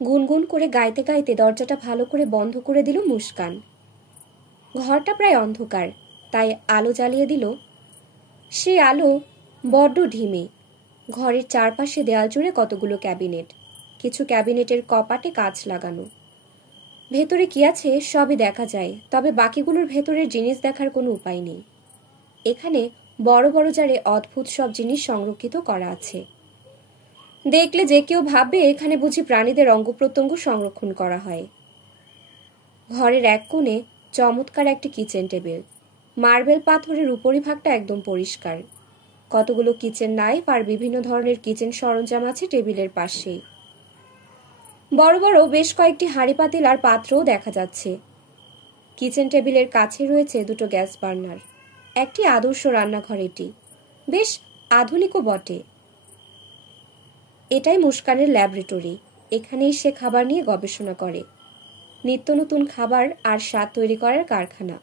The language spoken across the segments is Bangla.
গুনগুন করে গাইতে গাইতে দরজাটা ভালো করে বন্ধ করে দিল মুস্কান। ঘরটা প্রায় অন্ধকার, তাই আলো জ্বালিয়ে দিল। সে আলো বড্ড ঢিমে। ঘরের চারপাশে দেয়াল জুড়ে কতগুলো ক্যাবিনেট, কিছু ক্যাবিনেটের কপাটে কাঁচ লাগানো। ভেতরে কি আছে সবই দেখা যায়, তবে বাকিগুলোর ভেতরের জিনিস দেখার কোনো উপায় নেই। এখানে বড় বড় জারে অদ্ভুত সব জিনিস সংরক্ষিত করা আছে। দেখলে যে কেউ ভাববে এখানে বুঝি প্রাণীদের অঙ্গ প্রত্যঙ্গ সংরক্ষণ করা হয়। ঘরের এক কোণে চমৎকার একটি কিচেন টেবিল। মার্বেল পাথরের উপরিভাগটা একদম পরিষ্কার। কতগুলো কিচেন নাইফ আর বিভিন্ন ধরনের কিচেন সরঞ্জাম আছে টেবিলের পাশেই। বড় বড় বেশ কয়েকটি হাঁড়ি পাতিল আর পাত্রও দেখা যাচ্ছে। কিচেন টেবিলের কাছে রয়েছে দুটো গ্যাস বার্নার। একটি আদর্শ রান্নাঘর, এটি বেশ আধুনিকও বটে। এটাই মুস্কানের ল্যাবরেটরি। এখানেই সে খাবার নিয়ে গবেষণা করে। নিত্য নতুন খাবার আর স্বাদ তৈরি করার কারখানা।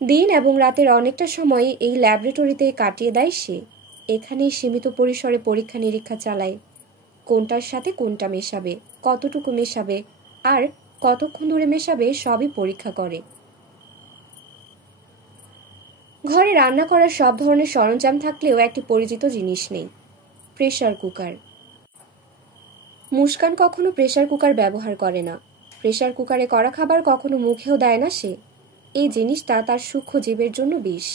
দিন এবং রাতের অনেকটা সময় এই ল্যাবরেটরিতে কাটিয়ে দেয় সে। এখানেই সীমিত পরিসরে পরীক্ষা নিরীক্ষা চালায়। কোনটার সাথে কোনটা মেশাবে, কতটুকু মেশাবে আর কতক্ষণ ধরে মেশাবে সবই পরীক্ষা করে। ঘরে রান্না করার সব ধরনের সরঞ্জাম থাকলেও একটি পরিচিত জিনিস নেই, প্রেসার কুকার। মুস্কান কখনো প্রেসার কুকার ব্যবহার করে না। প্রেসার কুকারে করা খাবার কখনো মুখেও দেয় না সে। এই জিনিসটা তার সূক্ষ্ম জীবের জন্য বিষ।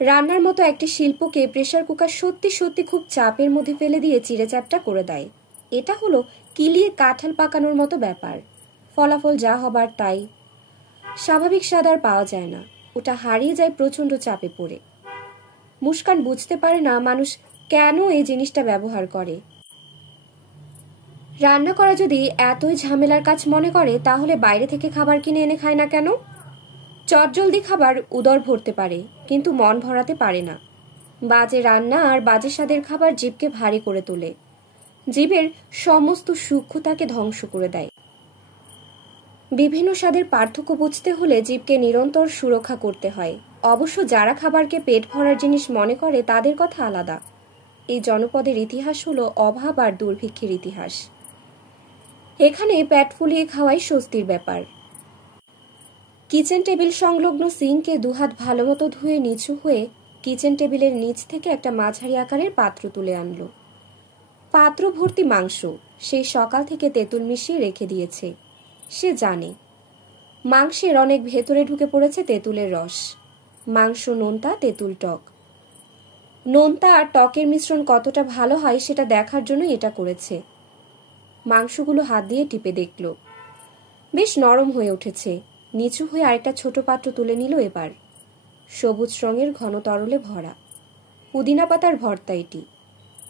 রান্নার মতো একটি শিল্পকে প্রেসার কুকার সত্যি সত্যি খুব চাপের মধ্যে ফেলে দিয়ে চিড়েচ্যাপটা করে দেয়। এটা হলো কিলিয়ে কাঁঠাল পাকানোর মতো ব্যাপার। ফলাফল যা হবার তাই। স্বাভাবিক স্বাদ আর পাওয়া যায় না, ওটা হারিয়ে যায় প্রচণ্ড চাপে পড়ে। মুস্কান বুঝতে পারে না মানুষ কেন এই জিনিসটা ব্যবহার করে। রান্না করা যদি এতই ঝামেলার কাজ মনে করে, তাহলে বাইরে থেকে খাবার কিনে এনে খায় না কেন? চটজলদি খাবার উদর ভরতে পারে, কিন্তু মন ভরাতে পারে না। বাজে রান্না আর বাজে স্বাদের খাবার জিভকে ভারী করে তোলে, জীবের সমস্ত সূক্ষ্মতাকে ধ্বংস করে দেয়। বিভিন্ন স্বাদের পার্থক্য বুঝতে হলে জীবকে নিরন্তর সুরক্ষা করতে হয়। অবশ্য যারা খাবারকে পেট ভরার জিনিস মনে করে তাদের কথা আলাদা। এই জনপদের ইতিহাস হলো অভাব আর দুর্ভিক্ষের ইতিহাস। এখানে পেট ফুলিয়ে খাওয়াই স্বস্তির ব্যাপার। কিচেন টেবিল সংলগ্ন সিঙ্কে দুহাত ভালোমতো ধুয়ে নিচু হয়ে কিচেন টেবিলের নিচ থেকে একটা মাঝারি আকারের পাত্র তুলে আনলো। পাত্র ভর্তি মাংস। সেই সকাল থেকে তেঁতুল মিশিয়ে রেখে দিয়েছে। সে জানে মাংসের অনেক ভেতরে ঢুকে পড়েছে তেঁতুলের রস। মাংস নোনতা, তেঁতুল টক। নোনতা আর টকের মিশ্রণ কতটা ভালো হয় সেটা দেখার জন্য এটা করেছে। মাংসগুলো হাত দিয়ে টিপে দেখল, বেশ নরম হয়ে উঠেছে। নিচু হয়ে আরেকটা ছোট পাত্র তুলে নিল এবার। সবুজ রঙের ঘন তরলে ভরা পুদিনা পাতার ভর্তা এটি।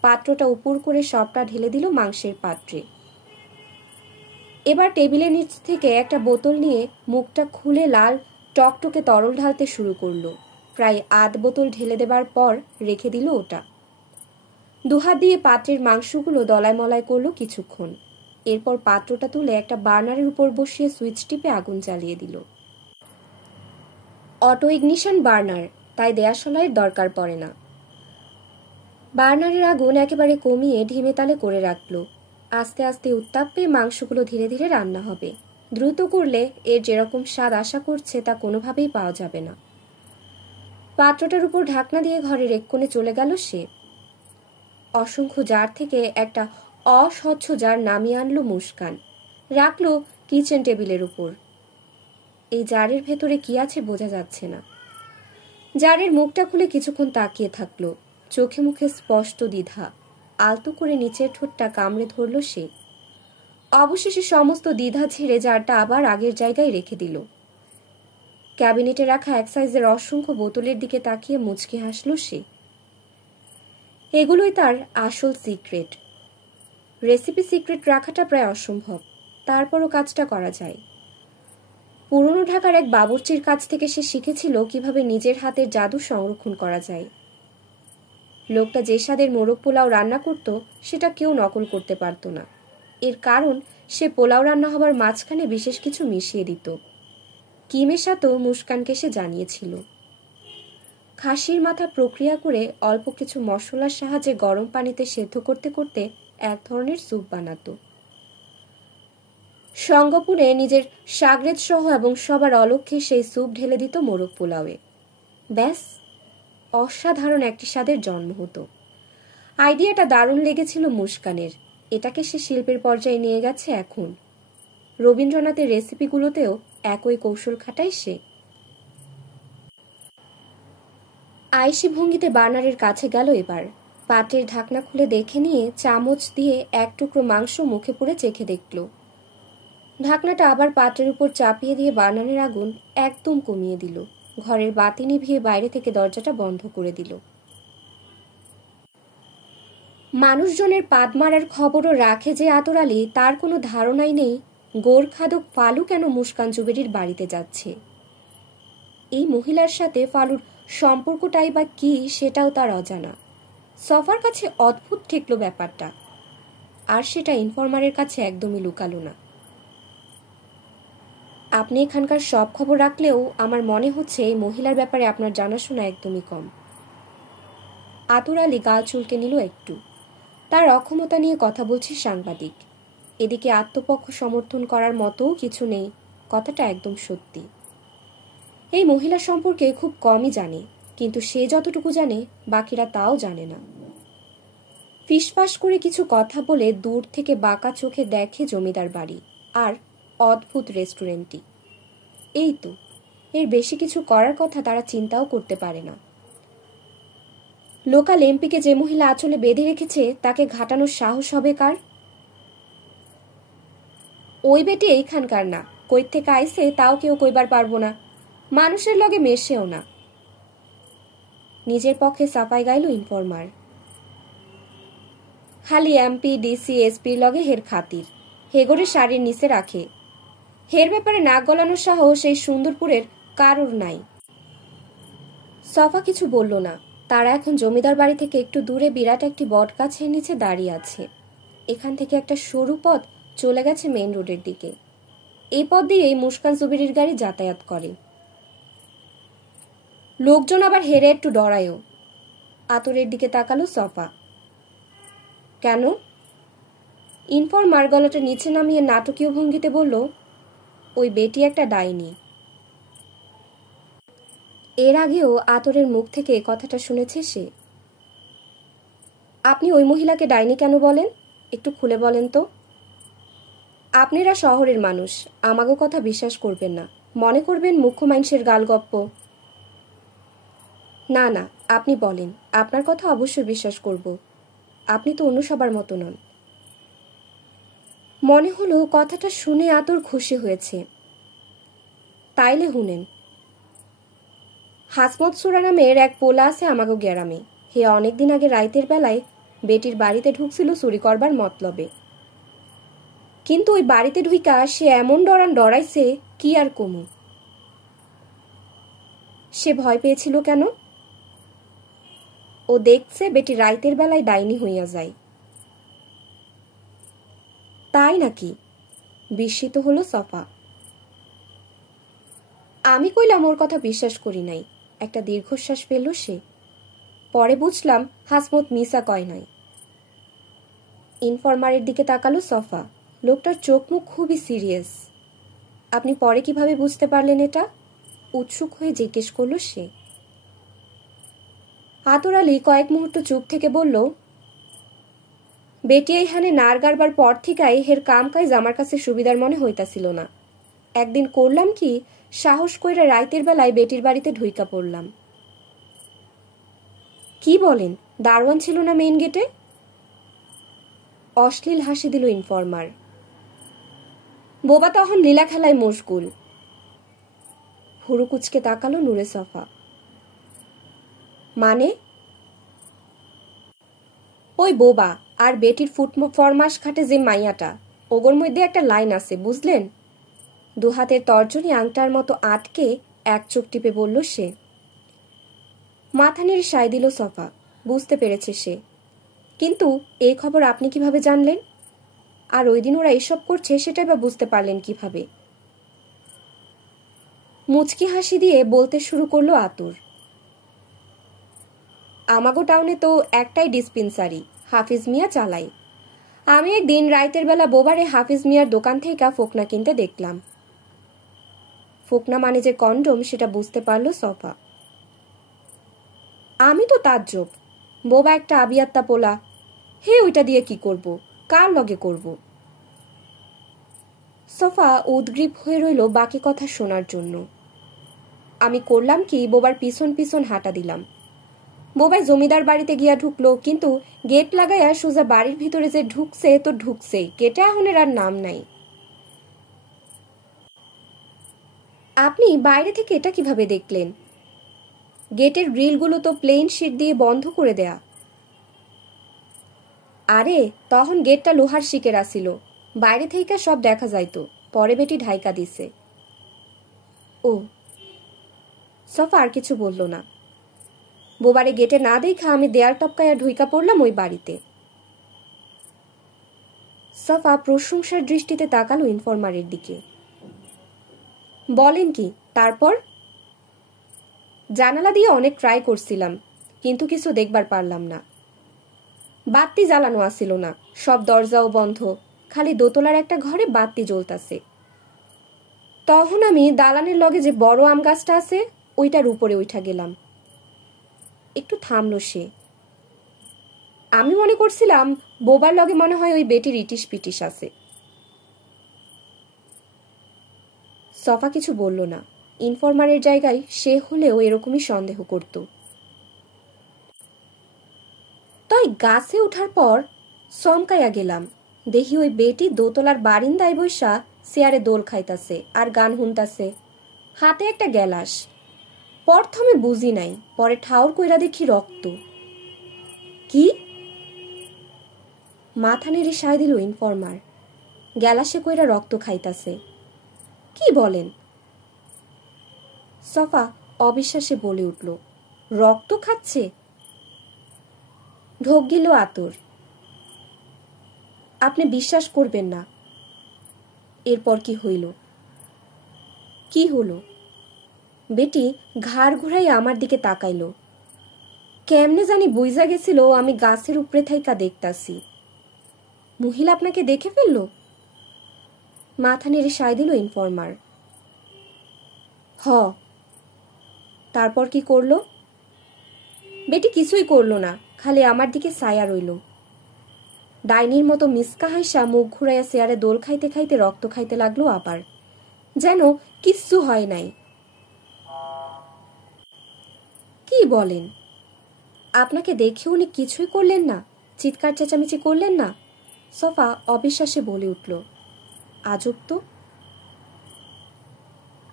পাত্রটা উপর করে সবটা ঢেলে দিল মাংসের পাত্রে। এবার টেবিলের নিচ থেকে একটা বোতল নিয়ে মুখটা খুলে লাল টকটকে তরল ঢালতে শুরু করলো। প্রায় আধ বোতল ঢেলে দেবার পর রেখে দিল ওটা। দুহাত দিয়ে পাত্রের মাংসগুলো দলায় মলায় করলো কিছুক্ষণ। এরপর পাত্রটা তুলে একটা বার্নারের উপর বসিয়ে সুইচ টিপে আগুন জ্বালিয়ে দিল। অটো ইগনিশন বার্নার, তাই দেয়াশলাইয়ের দরকার পড়ে না। বার্নারের আগুন একেবারে কমিয়ে ঢিমে তালে করে রাখলো। আস্তে আস্তে উত্তাপ পেয়ে মাংসগুলো ধীরে ধীরে রান্না হবে। দ্রুত করলে এর যেরকম স্বাদ আশা করছে তা কোনোভাবেই পাওয়া যাবে না। পাত্রটার উপর ঢাকনা দিয়ে ঘরের এক কোণে চলে গেল সে। অসংখ্য জার থেকে একটা অস্বচ্ছ জার নামিয়ে আনলো মুস্কান, রাখলো কিচেন টেবিলের উপর। এই জারের ভেতরে কি আছে বোঝা যাচ্ছে না। জারের মুখটা খুলে কিছুক্ষণ তাকিয়ে থাকলো। চোখে মুখে স্পষ্ট দ্বিধা। আলতো করে নিচের ঠোঁটটা কামড়ে ধরল সে। অবশেষে সমস্ত দ্বিধা ছেড়ে জারটা আবার আগের জায়গায় রেখে দিল। ক্যাবিনেটে রাখা এক সাইজের অসংখ্য বোতলের দিকে তাকিয়ে মুচকি হাসল সে। এগুলোই তার আসল সিক্রেট। রেসিপি সিক্রেট রাখাটা প্রায় অসম্ভব, তারপরও কাজটা করা যায়। পুরনো ঢাকার এক বাবুর্চির কাছ থেকে সে শিখেছিল কিভাবে নিজের হাতের জাদু সংরক্ষণ করা যায়। লোকটা যে স্বাদের মোরগ পোলাও রান্না করত সেটা কেউ নকল করতে পারত না। এর কারণ সে পোলাও রান্না হবার মাঝখানে বিশেষ কিছু মিশিয়ে দিত। কি মেশাতো মুস্কানকে সে জানিয়েছিল। খাসির মাথা প্রক্রিয়া করে অল্প কিছু মশলার সাহায্যে গরম পানিতে সেদ্ধ করতে করতে এক ধরনের স্যুপ বানাতো। সঙ্গপুরে নিজের সাগরেদ সহ এবং সবার অলক্ষ্যে সেই স্যুপ ঢেলে দিত মোরগ পোলাওয়ে। ব্যাস, অসাধারণ একটি স্বাদের জন্ম হতো। আইডিয়াটা দারুণ লেগেছিল মুস্কানের। এটাকে সে শিল্পের পর্যায়ে নিয়ে গেছে এখন। রবীন্দ্রনাথের রেসিপিগুলোতেও একই কৌশল খাটায় সে। আয়েশি ভঙ্গিতে বার্নারের কাছে গেল এবার। পাত্রের ঢাকনা খুলে দেখে নিয়ে চামচ দিয়ে এক টুকরো মাংস মুখে পুরে চেখে দেখল। ঢাকনাটা আবার পাত্রের উপর চাপিয়ে দিয়ে বার্নারের আগুন একদম কমিয়ে দিল। ঘরের বাতি নিভিয়ে বাইরে থেকে দরজাটা বন্ধ করে দিল। মানুষজনের পাদ মারার খবরও রাখে যে আতর আলী, তার কোনো ধারণাই নেই গোরখাদক ফালু কেন মুস্কান জুবেরির বাড়িতে যাচ্ছে। এই মহিলার সাথে ফালুর সম্পর্কটাই বা কি সেটাও তার অজানা। সফার কাছে অদ্ভুত ঠেকল ব্যাপারটা, আর সেটা ইনফরমারের কাছে একদমই লুকালো না। আপনি এখানকার সব খবর রাখলেও আমার মনে হচ্ছে এই মহিলার ব্যাপারে আপনার জানাশোনা একদমই কম। আতর আলী গাল চুলকে নিল একটু। তার অক্ষমতা নিয়ে কথা বলছে সাংবাদিক, এদিকে আত্মপক্ষ সমর্থন করার মতোও কিছু নেই। কথাটা একদম সত্যি। এই মহিলা সম্পর্কে খুব কমই জানে, কিন্তু সে যতটুকু জানে বাকিরা তাও জানে না। ফিসফাস করে কিছু কথা বলে দূর থেকে বাঁকা চোখে দেখে জমিদার বাড়ি আর অদ্ভুত রেস্টুরেন্টটি। এই তো, এর বেশি কিছু করার কথা তারা চিন্তাও করতে পারে না। লোকাল এমপিকে যে মহিলা আঁচলে বেঁধে রেখেছে তাকে ঘাটানোর সাহস হবে কার? ওই বেটি এইখানকার না, কই থেকে আইসে তাও কেউ কইবার পারবো না, মানুষের লগে মেশেও না। নিজের পক্ষে সাফাই গাইল ইনফরমার। খালি এমপি ডিসি এসপির লগে হের খাতির, হেগরে শাড়ির নিচে রাখে। হের ব্যাপারে নাক গলানোর সাহস এই সুন্দরপুরের কারোর নাই। সফা কিছু বলল না। তারা এখন জমিদার বাড়ি থেকে একটু দূরে বিরাট একটি বট গাছের নিচে দাঁড়িয়ে আছে। এখান থেকে একটা সরু পথ চলে গেছে মেইন রোডের দিকে। এই পথ দিয়েই মুস্কান জুবেরির গাড়ি যাতায়াত করে। লোকজন আবার হেরে একটু ডরায়ও। আতরের দিকে তাকালো সফা। কেন? ইনফরমার গলাটা নিচে নামিয়ে নাটকীয় ভঙ্গিতে বলল, ওই বেটি একটা ডাইনি। এর আগেও আতরের মুখ থেকে কথাটা শুনেছে সে। আপনি ওই মহিলাকে ডাইনি কেন বলেন? একটু খুলে বলেন তো। আপনারা শহরের মানুষ, আমাগো কথা বিশ্বাস করবেন না, মনে করবেন মুখ্য মানুষের গালগপ্প। না না, আপনি বলেন, আপনার কথা অবশ্যই বিশ্বাস করব। আপনি তো অন্য সবার মতো নন। মনে হলো কথাটা শুনে আতর খুশি হয়েছে। তাইলে হুনেন। হাসমত সুরা নামের এক পোলা আছে আমাগো গ্যারামে। হে অনেকদিন আগে রাইতের বেলায় বেটির বাড়িতে ঢুকছিল চুরি করবার মতলবে। কিন্তু ওই বাড়িতে ঢুইকা সে এমন ডরাইছে কি আর কমু। সে ভয় পেয়েছিল কেন? ও দেখছে বেটি রাইতের বেলায় ডাইনি হইয়া যায়। তাই নাকি? বিস্মিত হলো সফা। আমি কইলাম ওর কথা বিশ্বাস করি নাই। একটা দীর্ঘশ্বাস পেল সে। পরে বুঝলাম হাসমত মিসা কয় নাই। ইনফরমারের দিকে তাকালো সফা। লোকটার চোখ মুখ খুবই সিরিয়াস। আপনি পরে কিভাবে বুঝতে পারলেন এটা? উৎসুক হয়ে জিজ্ঞেস করল সে। আতর আলী কয়েক মুহূর্ত চুপ থেকে বলল, বেটি এইখানে নার গারবার পর থেকেই হের কাম কাজ আমার কাছে সুবিধার মনে হইতাছিল না। একদিন করলাম কি, সাহস কইরা রাইতের বেলায় বেটির বাড়িতে ঢুইকা পড়লাম। কি বলেন? দারোয়ান ছিল না মেইন গেটে? অশ্লীল হাসি দিল ইনফরমার। বোবা তখন লীলা খেলায় মশগুল। হুড়ুকুচকে তাকালো নূরে সফা। মানে? ওই বোবা আর বেটির ফরমাস খাটে যে মাইয়াটা, ওগোর মধ্যে একটা লাইন আছে, বুঝলেন? দুহাতের তর্জনী আংটার মতো আটকে এক চোখ টিপে বলল সে। মাথা নেড়ে সায় দিল সফা। বুঝতে পেরেছে সে। কিন্তু এই খবর আপনি কিভাবে জানলেন? আর ওই দিন ওরা এসব করছে সেটাই বা বুঝতে পারলেন কিভাবে? মুচকি হাসি দিয়ে বলতে শুরু করলো আতর। আমাগো টাউনে তো একটাই ডিসপেন্সারি, হাফিজ মিয়া চালাই। আমি একদিন রাইতের বেলা বোবারে হাফিজ মিয়ার দোকান থেকে ফোকনা কিনতে দেখলাম। ফোকনা মানে যে কন্ডম সেটা বুঝতে পারলো সফা। আমি তো তাজ্জব, বোবা একটা আবিয়াত্তা পোলা, হে ওইটা দিয়ে কি করব, কার লগে করব? সফা উদ্গ্রীব হয়ে রইল বাকি কথা শোনার জন্য। আমি করলাম কি, বোবার পিছন পিছন হাঁটা দিলাম। বোবাই জমিদার বাড়িতে গিয়া ঢুকলো, কিন্তু গেট লাগাইয়া সোজা বাড়ির ভিতরে যে ঢুকছে তো ঢুকছে, গেটে আহনের আর নাম নাই। আপনি বাইরে থেকে এটা কিভাবে দেখলেন? গেটের গ্রিলগুলো তো প্লেন শিট দিয়ে বন্ধ করে দেয়া। আরে তখন গেটটা লোহার শিকের আসিল, বাইরে থেকে সব দেখা যাইতো, পরে বেটি ঢাইকা দিছে। ও। সফা আর কিছু বলল না। বোবারে গেটে না দেখা আমি দেয়াল টপকাইয়া ঢুইকা পড়লাম ওই বাড়িতে। সফা প্রশংসার দৃষ্টিতে তাকালো ইনফরমারের দিকে। বলেন কি তারপর? জানালা দিয়ে অনেক ট্রাই করছিলাম, কিন্তু কিছু দেখবার পারলাম না। বাতি জ্বালানো আসিল না, সব দরজাও বন্ধ, খালি দোতলার একটা ঘরে বাতি জ্বলতাছে। তখন আমি দালানের লগে যে বড় আম গাছটা আছে ওইটার উপরে উঠা গেলাম। একটু থামলো সে। আমি মনে করছিলাম বোবার লগে মনে হয় ওই বেটির ইটিস পিটিস আছে। সফা কিছু বলল না। ইনফরমারের জায়গায় সে হলেও এরকমই সন্দেহ করত। তাই গাছে উঠার পর চমকাইয়া গেলাম, দেখি ওই বেটি দোতলার বারিন্দায় বৈশা চেয়ারে দোল খাইতাছে আর গান শুনতাছে, হাতে একটা গ্যালাস। প্রথমে বুঝি নাই, পরে ঠাউর কইরা দেখি রক্ত। কি? মাথা নেড়ে সায় দিল ইনফরমার। গ্যালাসে কইরা রক্ত খাইতাছে। কি বলেন? সফা অবিশ্বাসে বলে উঠল, রক্ত খাচ্ছে? ঢোক গেল আতর। আপনি বিশ্বাস করবেন না। এরপর কি হইল? কি হলো? বেটি ঘাড় ঘুরাই আমার দিকে তাকাইল। কেমনে জানি বুইজা গেছিল আমি গাছের উপরে থাইকা দেখতাছি। মহিলা আপনাকে দেখে ফেলল? মাথা নেড়ে সায় দিল ইনফরমার। হ। তারপর কি করলো? বেটি কিছুই করলো না, খালি আমার দিকে ছায়া রইল। ডাইনির মতো মিসকা হাইসা মুখ ঘুরাইয়া চেয়ারে দোল খাইতে খাইতে রক্ত খাইতে লাগলো আবার, যেন কিচ্ছু হয় নাই। কি বলেন? আপনাকে দেখে উনি কিছুই করলেন না? চিৎকার চেঁচামেচি করলেন না? সফা অবিশ্বাসে বলে উঠল, আজব তো।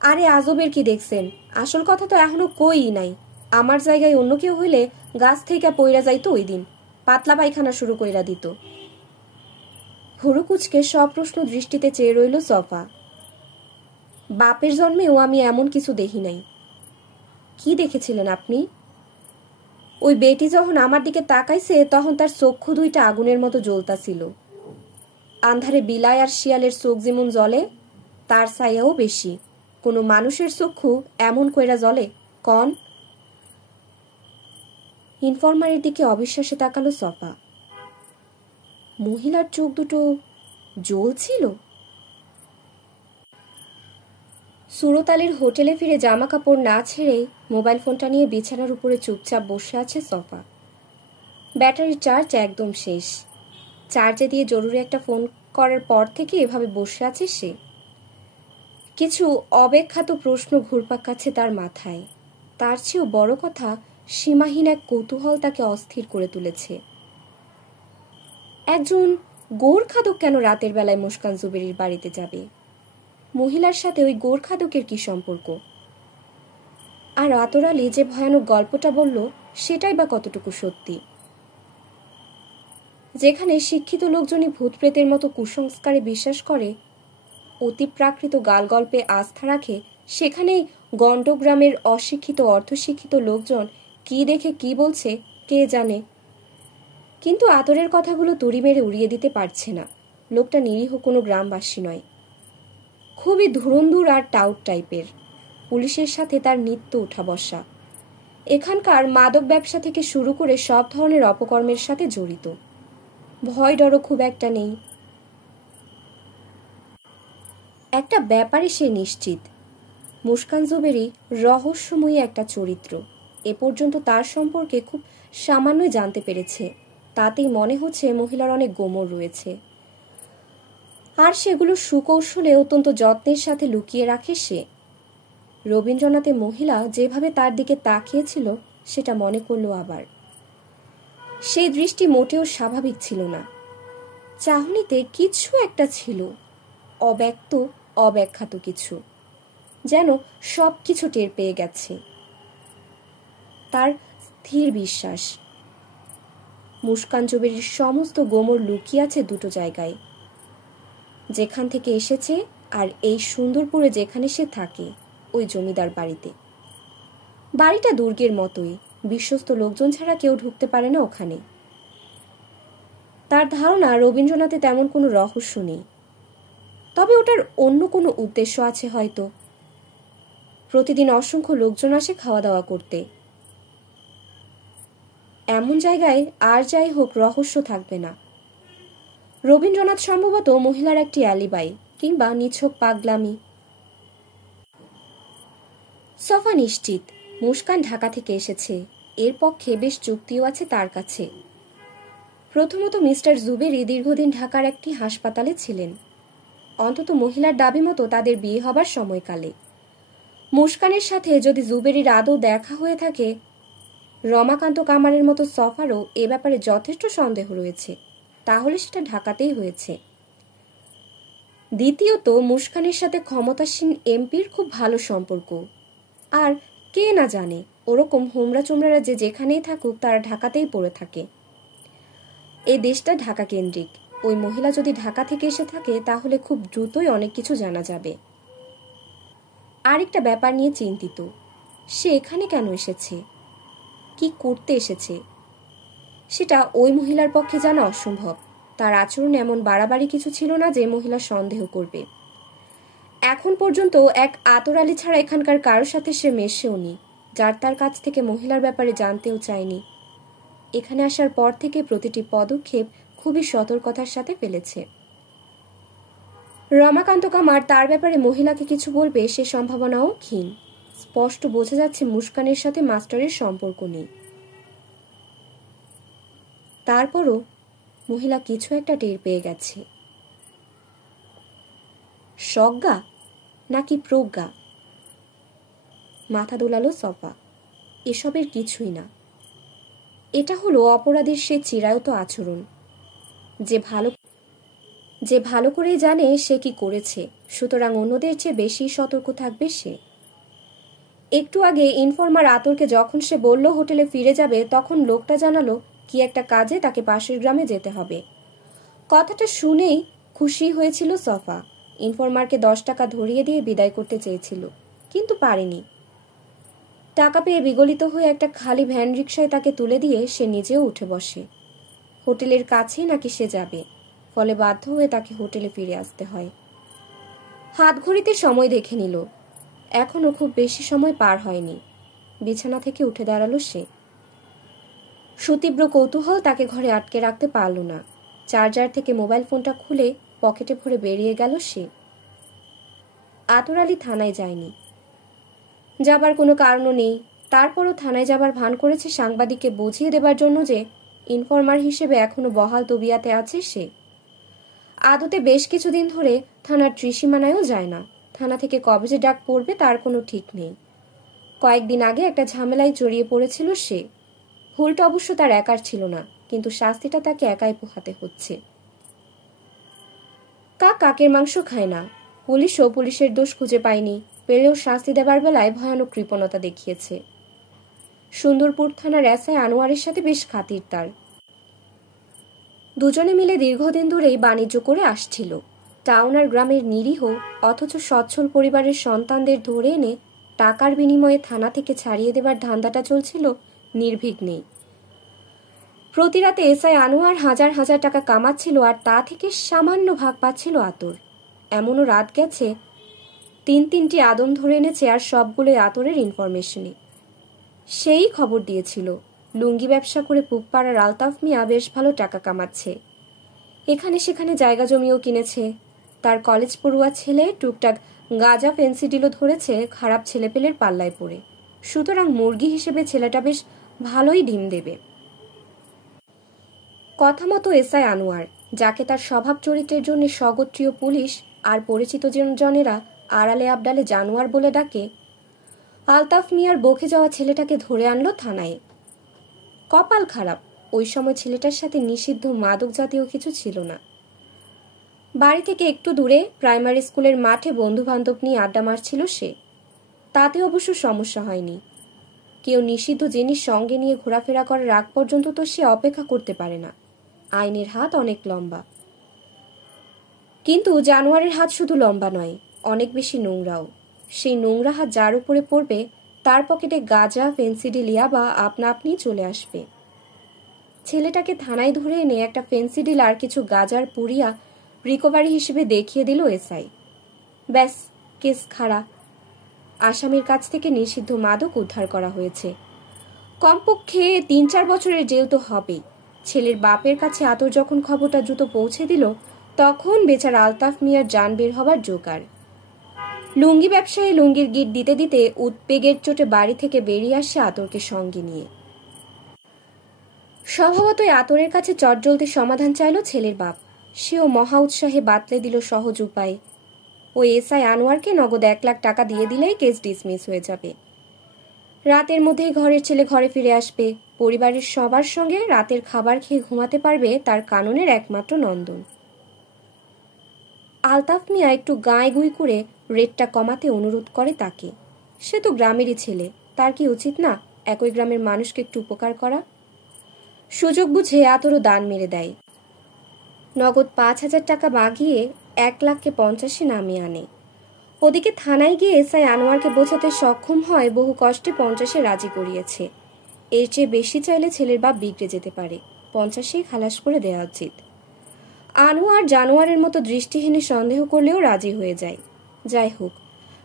আরে আজবের কি দেখছেন? আসল কথা তো এখনো কই নাই। আমার জায়গায় অন্য কেউ হইলে গাছ থেকে পইরা যাইতো ওই দিন, পাতলা পায়খানা শুরু কইরা দিত। হুড়ুকুচকে সপ্রশ্ন দৃষ্টিতে চেয়ে রইল সফা। বাপের জন্মেও আমি এমন কিছু দেখি নাই। কি দেখেছিলেন আপনি? ওই বেটি যখন আমার দিকে তাকাইছে তখন তার চক্ষু দুইটা আগুনের মতো জ্বলতাছিল। আন্ধারে বিলাই আর শিয়ালের চোখ যেমন জ্বলে, তার ছায়াও বেশি। কোনো মানুষের চক্ষু এমন কইরা জ্বলে কন? ইনফরমারের দিকে অবিশ্বাসে তাকালো সফা। মহিলার চোখ দুটো জ্বলছিল। সুরতালির হোটেলে ফিরে জামা কাপড় না ছেড়ে মোবাইল ফোনটা নিয়ে বিছানার উপরে চুপচাপ বসে আছে সফা। ব্যাটারির চার্জ একদম শেষ। চার্জে দিয়ে জরুরি একটা ফোন করার পর থেকে এভাবে বসে আছে সে। কিছু অব্যাখ্যাত প্রশ্ন ঘুরপাক খাচ্ছে তার মাথায়। তার চেয়েও বড় কথা, সীমাহীন এক কৌতূহল তাকে অস্থির করে তুলেছে। একজন গোরখাদক কেন রাতের বেলায় মুস্কান জুবেরির বাড়িতে যাবে? মহিলার সাথে ওই গোরখাদকের কি সম্পর্ক? আর আতর আলী যে ভয়ানক গল্পটা বলল সেটাই বা কতটুকু সত্যি? যেখানে শিক্ষিত লোকজনই ভূত প্রেতের মতো কুসংস্কারে বিশ্বাস করে, অতি প্রাকৃত গালগল্পে আস্থা রাখে, সেখানেই গণ্ডগ্রামের অশিক্ষিত অর্ধশিক্ষিত লোকজন কি দেখে কি বলছে কে জানে। কিন্তু আতরের কথাগুলো তুড়ি মেরে উড়িয়ে দিতে পারছে না। লোকটা নিরীহ কোনো গ্রামবাসী নয়, খুবই ধুরন্ধুর আর টাউট টাইপের। পুলিশের সাথে তার নিত্য উঠা বসা। এখানকার মাদক ব্যবসা থেকে শুরু করে সব ধরনের অপকর্মের সাথে জড়িত। ভয় ডরও খুব একটা নেই। একটা ব্যাপারে সে নিশ্চিত, মুস্কান জুবেরি রহস্যময়ী একটা চরিত্র। এ পর্যন্ত তার সম্পর্কে খুব সামান্যই জানতে পেরেছে, তাতেই মনে হচ্ছে মহিলার অনেক গোমর রয়েছে, আর সেগুলো সুকৌশলে অত্যন্ত যত্নের সাথে লুকিয়ে রাখে সে। রবীন্দ্রনাথে মহিলা যেভাবে তার দিকে তাকিয়েছিল সেটা মনে করল আবার। সেই দৃষ্টি মোটেও স্বাভাবিক ছিল না। চাহনিতে কিছু একটা ছিল, অব্যক্ত অব্যাখ্যাত কিছু, যেন সব কিছু টের পেয়ে গেছে। তার স্থির বিশ্বাস, মুস্কান জুবেরির সমস্ত গোমর লুকিয়ে আছে দুটো জায়গায়, যেখান থেকে এসেছে আর এই সুন্দরপুরে যেখানে সে থাকে, ওই জমিদার বাড়িতে। বাড়িটা দুর্গের মতোই, বিশ্বস্ত লোকজন ছাড়া কেউ ঢুকতে পারে না ওখানে। তার ধারণা রবীন্দ্রনাথে তেমন কোনো রহস্য নেই, তবে ওটার অন্য কোনো উদ্দেশ্য আছে হয়তো। প্রতিদিন অসংখ্য লোকজন আসে খাওয়া দাওয়া করতে। এমন জায়গায় আর যাই হোক রহস্য থাকবে না। রবীন্দ্রনাথ সম্ভবত মহিলার একটি অ্যালিবাই কিংবা নিছক পাগলামি। সফা নিশ্চিত মুস্কান ঢাকা থেকে এসেছে, এর পক্ষে বেশ যুক্তিও আছে তার কাছে। প্রথমত মিস্টার জুবেরি দীর্ঘদিন ঢাকার একটি হাসপাতালে ছিলেন, অন্তত মহিলার দাবি মতো তাদের বিয়ে হবার সময়কালে। মুস্কানের সাথে যদি জুবেরির আদৌ দেখা হয়ে থাকে, রমাকান্ত কামারের মতো সফারও এ ব্যাপারে যথেষ্ট সন্দেহ রয়েছে, তাহলে সেটা ঢাকাতেই হয়েছে। দ্বিতীয়ত মুস্কানের সাথে ক্ষমতাসীন এমপির খুব ভালো সম্পর্ক, আর কে না জানে ওরকম হোমরা চোমরারা যে যেখানেই থাকুক তারা ঢাকাতেই পড়ে থাকে। এই দেশটা ঢাকা কেন্দ্রিক, ওই মহিলা যদি ঢাকা থেকে এসে থাকে তাহলে খুব দ্রুতই অনেক কিছু জানা যাবে। আরেকটা ব্যাপার নিয়ে চিন্তিত, সে এখানে কেন এসেছে, কি করতে এসেছে, সেটা ওই মহিলার পক্ষে জানা অসম্ভব। তার আচরণ এমন বাড়াবাড়ি কিছু ছিল না যে মহিলা সন্দেহ করবে। এখন পর্যন্ত এক আতর আলী ছাড়া এখানকার কারোর সাথে সে মেশেও নি, যার তার কাছ থেকে মহিলার ব্যাপারে জানতেও চায়নি। এখানে আসার পর থেকে প্রতিটি পদক্ষেপ খুবই সতর্কতার সাথে ফেলেছে। রমাকান্ত কামার তার ব্যাপারে মহিলাকে কিছু বলবে সে সম্ভাবনাও ক্ষীণ। স্পষ্ট বোঝা যাচ্ছে মুস্কানের সাথে মাস্টারের সম্পর্ক নেই। তারপরও মহিলা কিছু একটা টের পেয়ে গেছে। সজ্ঞা নাকি প্রজ্ঞা? মাথা দোলালো সফা। এসবের কিছুই না, এটা হলো অপরাধীর সে চিরায়ত আচরণ। যে ভালো করেই জানে সে কি করেছে, সুতরাং অন্যদের চেয়ে বেশি সতর্ক থাকবে সে। একটু আগে ইনফরমার আতরকে যখন সে বলল হোটেলে ফিরে যাবে, তখন লোকটা জানালো কি একটা কাজে তাকে পাশের গ্রামে যেতে হবে। কথাটা শুনেই খুশি হয়েছিল সফা। ইনফরমারকে 10 টাকা ধরিয়ে দিয়ে বিদায় করতে চেয়েছিল, কিন্তু পারেনি। টাকা পেয়ে বিগলিত হয়ে একটা খালি ভ্যান রিকশায় তাকে তুলে দিয়ে সে নিজেও উঠে বসে। হোটেলের কাছেই নাকি সে যাবে, ফলে বাধ্য হয়ে তাকে হোটেলে ফিরে আসতে হয়। হাত ঘড়িতে সময় দেখে নিল, এখনো খুব বেশি সময় পার হয়নি। বিছানা থেকে উঠে দাঁড়ালো সে। সুতীব্র কৌতূহল তাকে ঘরে আটকে রাখতে পারল না। চার্জার থেকে মোবাইল ফোনটা খুলে পকেটে ভরে বেরিয়ে গেল সে। আতর আলী থানায় যায়নি, যাবার কোনো কারণও নেই। তারপরও থানায় যাবার ভান করেছে সাংবাদিককে বুঝিয়ে দেবার জন্য যে ইনফরমার হিসেবে এখনো বহাল তবিয়াতে আছে সে। আদতে বেশ কিছুদিন ধরে থানার ত্রিসীমানায়ও যায় না। থানা থেকে কবে যে ডাক পড়বে তার কোনো ঠিক নেই। কয়েকদিন আগে একটা ঝামেলায় জড়িয়ে পড়েছিল সে। ভুলটা অবশ্য তার একার ছিল না, কিন্তু শাস্তিটা তাকে একাই পোহাতে হচ্ছে। কাক কাকের মাংস খায় না। পুলিশও পুলিশের দোষ খুঁজে পায়নি, পেলেও শাস্তি দেবার বেলায় ভয়ানক কৃপণতা দেখিয়েছে। সুন্দরপুর থানার এসআই আনোয়ারের সাথে বেশ খাতির তার। দুজনে মিলে দীর্ঘদিন ধরেই বাণিজ্য করে আসছিল। টাউন আর গ্রামের নিরীহ অথচ সচ্ছল পরিবারের সন্তানদের ধরে এনে টাকার বিনিময়ে থানা থেকে ছাড়িয়ে দেবার ধান্দাটা চলছিল নির্বিঘ্নেই। প্রতি রাতে এসআই আনোয়ার হাজার হাজার টাকা কামাচ্ছিল, আর তা থেকে সামান্য ভাগ পাচ্ছিল আতর। এমনও রাত গেছে 3টি আদম ধরে এনেছে, আর সবগুলোই আতরের ইনফরমেশনে। সেই খবর দিয়েছিল লুঙ্গি ব্যবসা করে পুবপাড়ার আলতাফ মিয়া বেশ ভালো টাকা কামাচ্ছে। এখানে সেখানে জায়গা জমিও কিনেছে। তার কলেজ পড়ুয়া ছেলে টুকটাক গাঁজা ফেন্সিডিলও ধরেছে খারাপ ছেলেপেলের পাল্লায় পড়ে। সুতরাং মুরগি হিসেবে ছেলেটা বেশ ভালোই ডিম দেবে। কথা মতো এসআই আনোয়ার, যাকে তার স্বভাব চরিত্রের জন্য স্বগোত্রীয় পুলিশ আর পরিচিত জনেরা আড়ালে আবডালে জানোয়ার বলে ডাকে, আলতাফ মিয়ার বকে যাওয়া ছেলেটাকে ধরে আনলো থানায়। কপাল খারাপ, ওই সময় ছেলেটার সাথে নিষিদ্ধ মাদক জাতীয় কিছু ছিল না। বাড়ি থেকে একটু দূরে প্রাইমারি স্কুলের মাঠে বন্ধু বান্ধব নিয়ে আড্ডা মারছিল সে। তাতে অবশ্য সমস্যা হয়নি। কেউ নিষিদ্ধ জিনিস সঙ্গে নিয়ে ঘোরাফেরা করার আগ পর্যন্ত তো সে অপেক্ষা করতে পারে না। আইনের হাত অনেক লম্বা। কিন্তু জানোয়ারের হাত শুধু লম্বা নয়, অনেক বেশি নোংরাও। সেই নোংরা হাত যার উপরে পড়বে তার পকেটে গাঁজা ফেন্সিডিলিয়া বা আপনা আপনি চলে আসবে। ছেলেটাকে থানায় ধরে এনে একটা ফেন্সিডিল আর কিছু গাঁজার পুড়িয়া রিকভারি হিসেবে দেখিয়ে দিল এসআই। ব্যাস, কেস খাড়া। আসামির কাছ থেকে নিষিদ্ধ মাদক উদ্ধার করা হয়েছে। কমপক্ষে ৩-৪ বছরের জেল তো হবেই। ছেলের বাপের কাছে আতর যখন খবরটা দ্রুত পৌঁছে দিল, তখন বেচারা আলতাফ মিয়ার জান বের হবার জোগাড়। লুঙ্গি ব্যবসায়ী লুঙ্গির গিট দিতে দিতে উদ্বেগের চোটে বাড়ি থেকে বেরিয়ে আসে আতরকে সঙ্গে নিয়ে। স্বভাবতই আতরের কাছে চটজলদি সমাধান চাইল ছেলের বাপ। সেও মহা উৎসাহে বাতলে দিল সহজ উপায়। ওই এসআই আনোয়ারকে নগদ ১ লাখ টাকা দিয়ে দিলেই কেস ডিসমিস হয়ে যাবে। রাতের মধ্যেই ঘরের ছেলে ঘরে ফিরে আসবে। পরিবারের সবার সঙ্গে রাতের খাবার খেয়ে ঘুমাতে পারবে তার কাননের একমাত্র নন্দন। আলতাফ মিয়া একটু গায়ে গুই করে রেটটা কমাতে অনুরোধ করে তাকে। সে তো গ্রামেরই ছেলে, তার কি উচিত না একই গ্রামের মানুষকে একটু উপকার করা? সুযোগ বুঝে আতরও দান মেরে দেয়। নগদ ৫,০০০ টাকা বাগিয়ে ১,৫০,০০০ নামিয়ে আনে। ওদিকে থানায় গিয়ে এসআই আনোয়ারকে বোঝাতে সক্ষম হয় বহু কষ্টে ৫০-এ রাজি করিয়েছে। এর চেয়ে বেশি চাইলে ছেলের বাপ বিগড়ে যেতে পারে। ৫০-এই খালাস করে দেওয়া উচিত। আনোয়ার জানোয়ারের মতো দৃষ্টিহীন সন্দেহ করলেও রাজি হয়ে যায়। যাই হোক,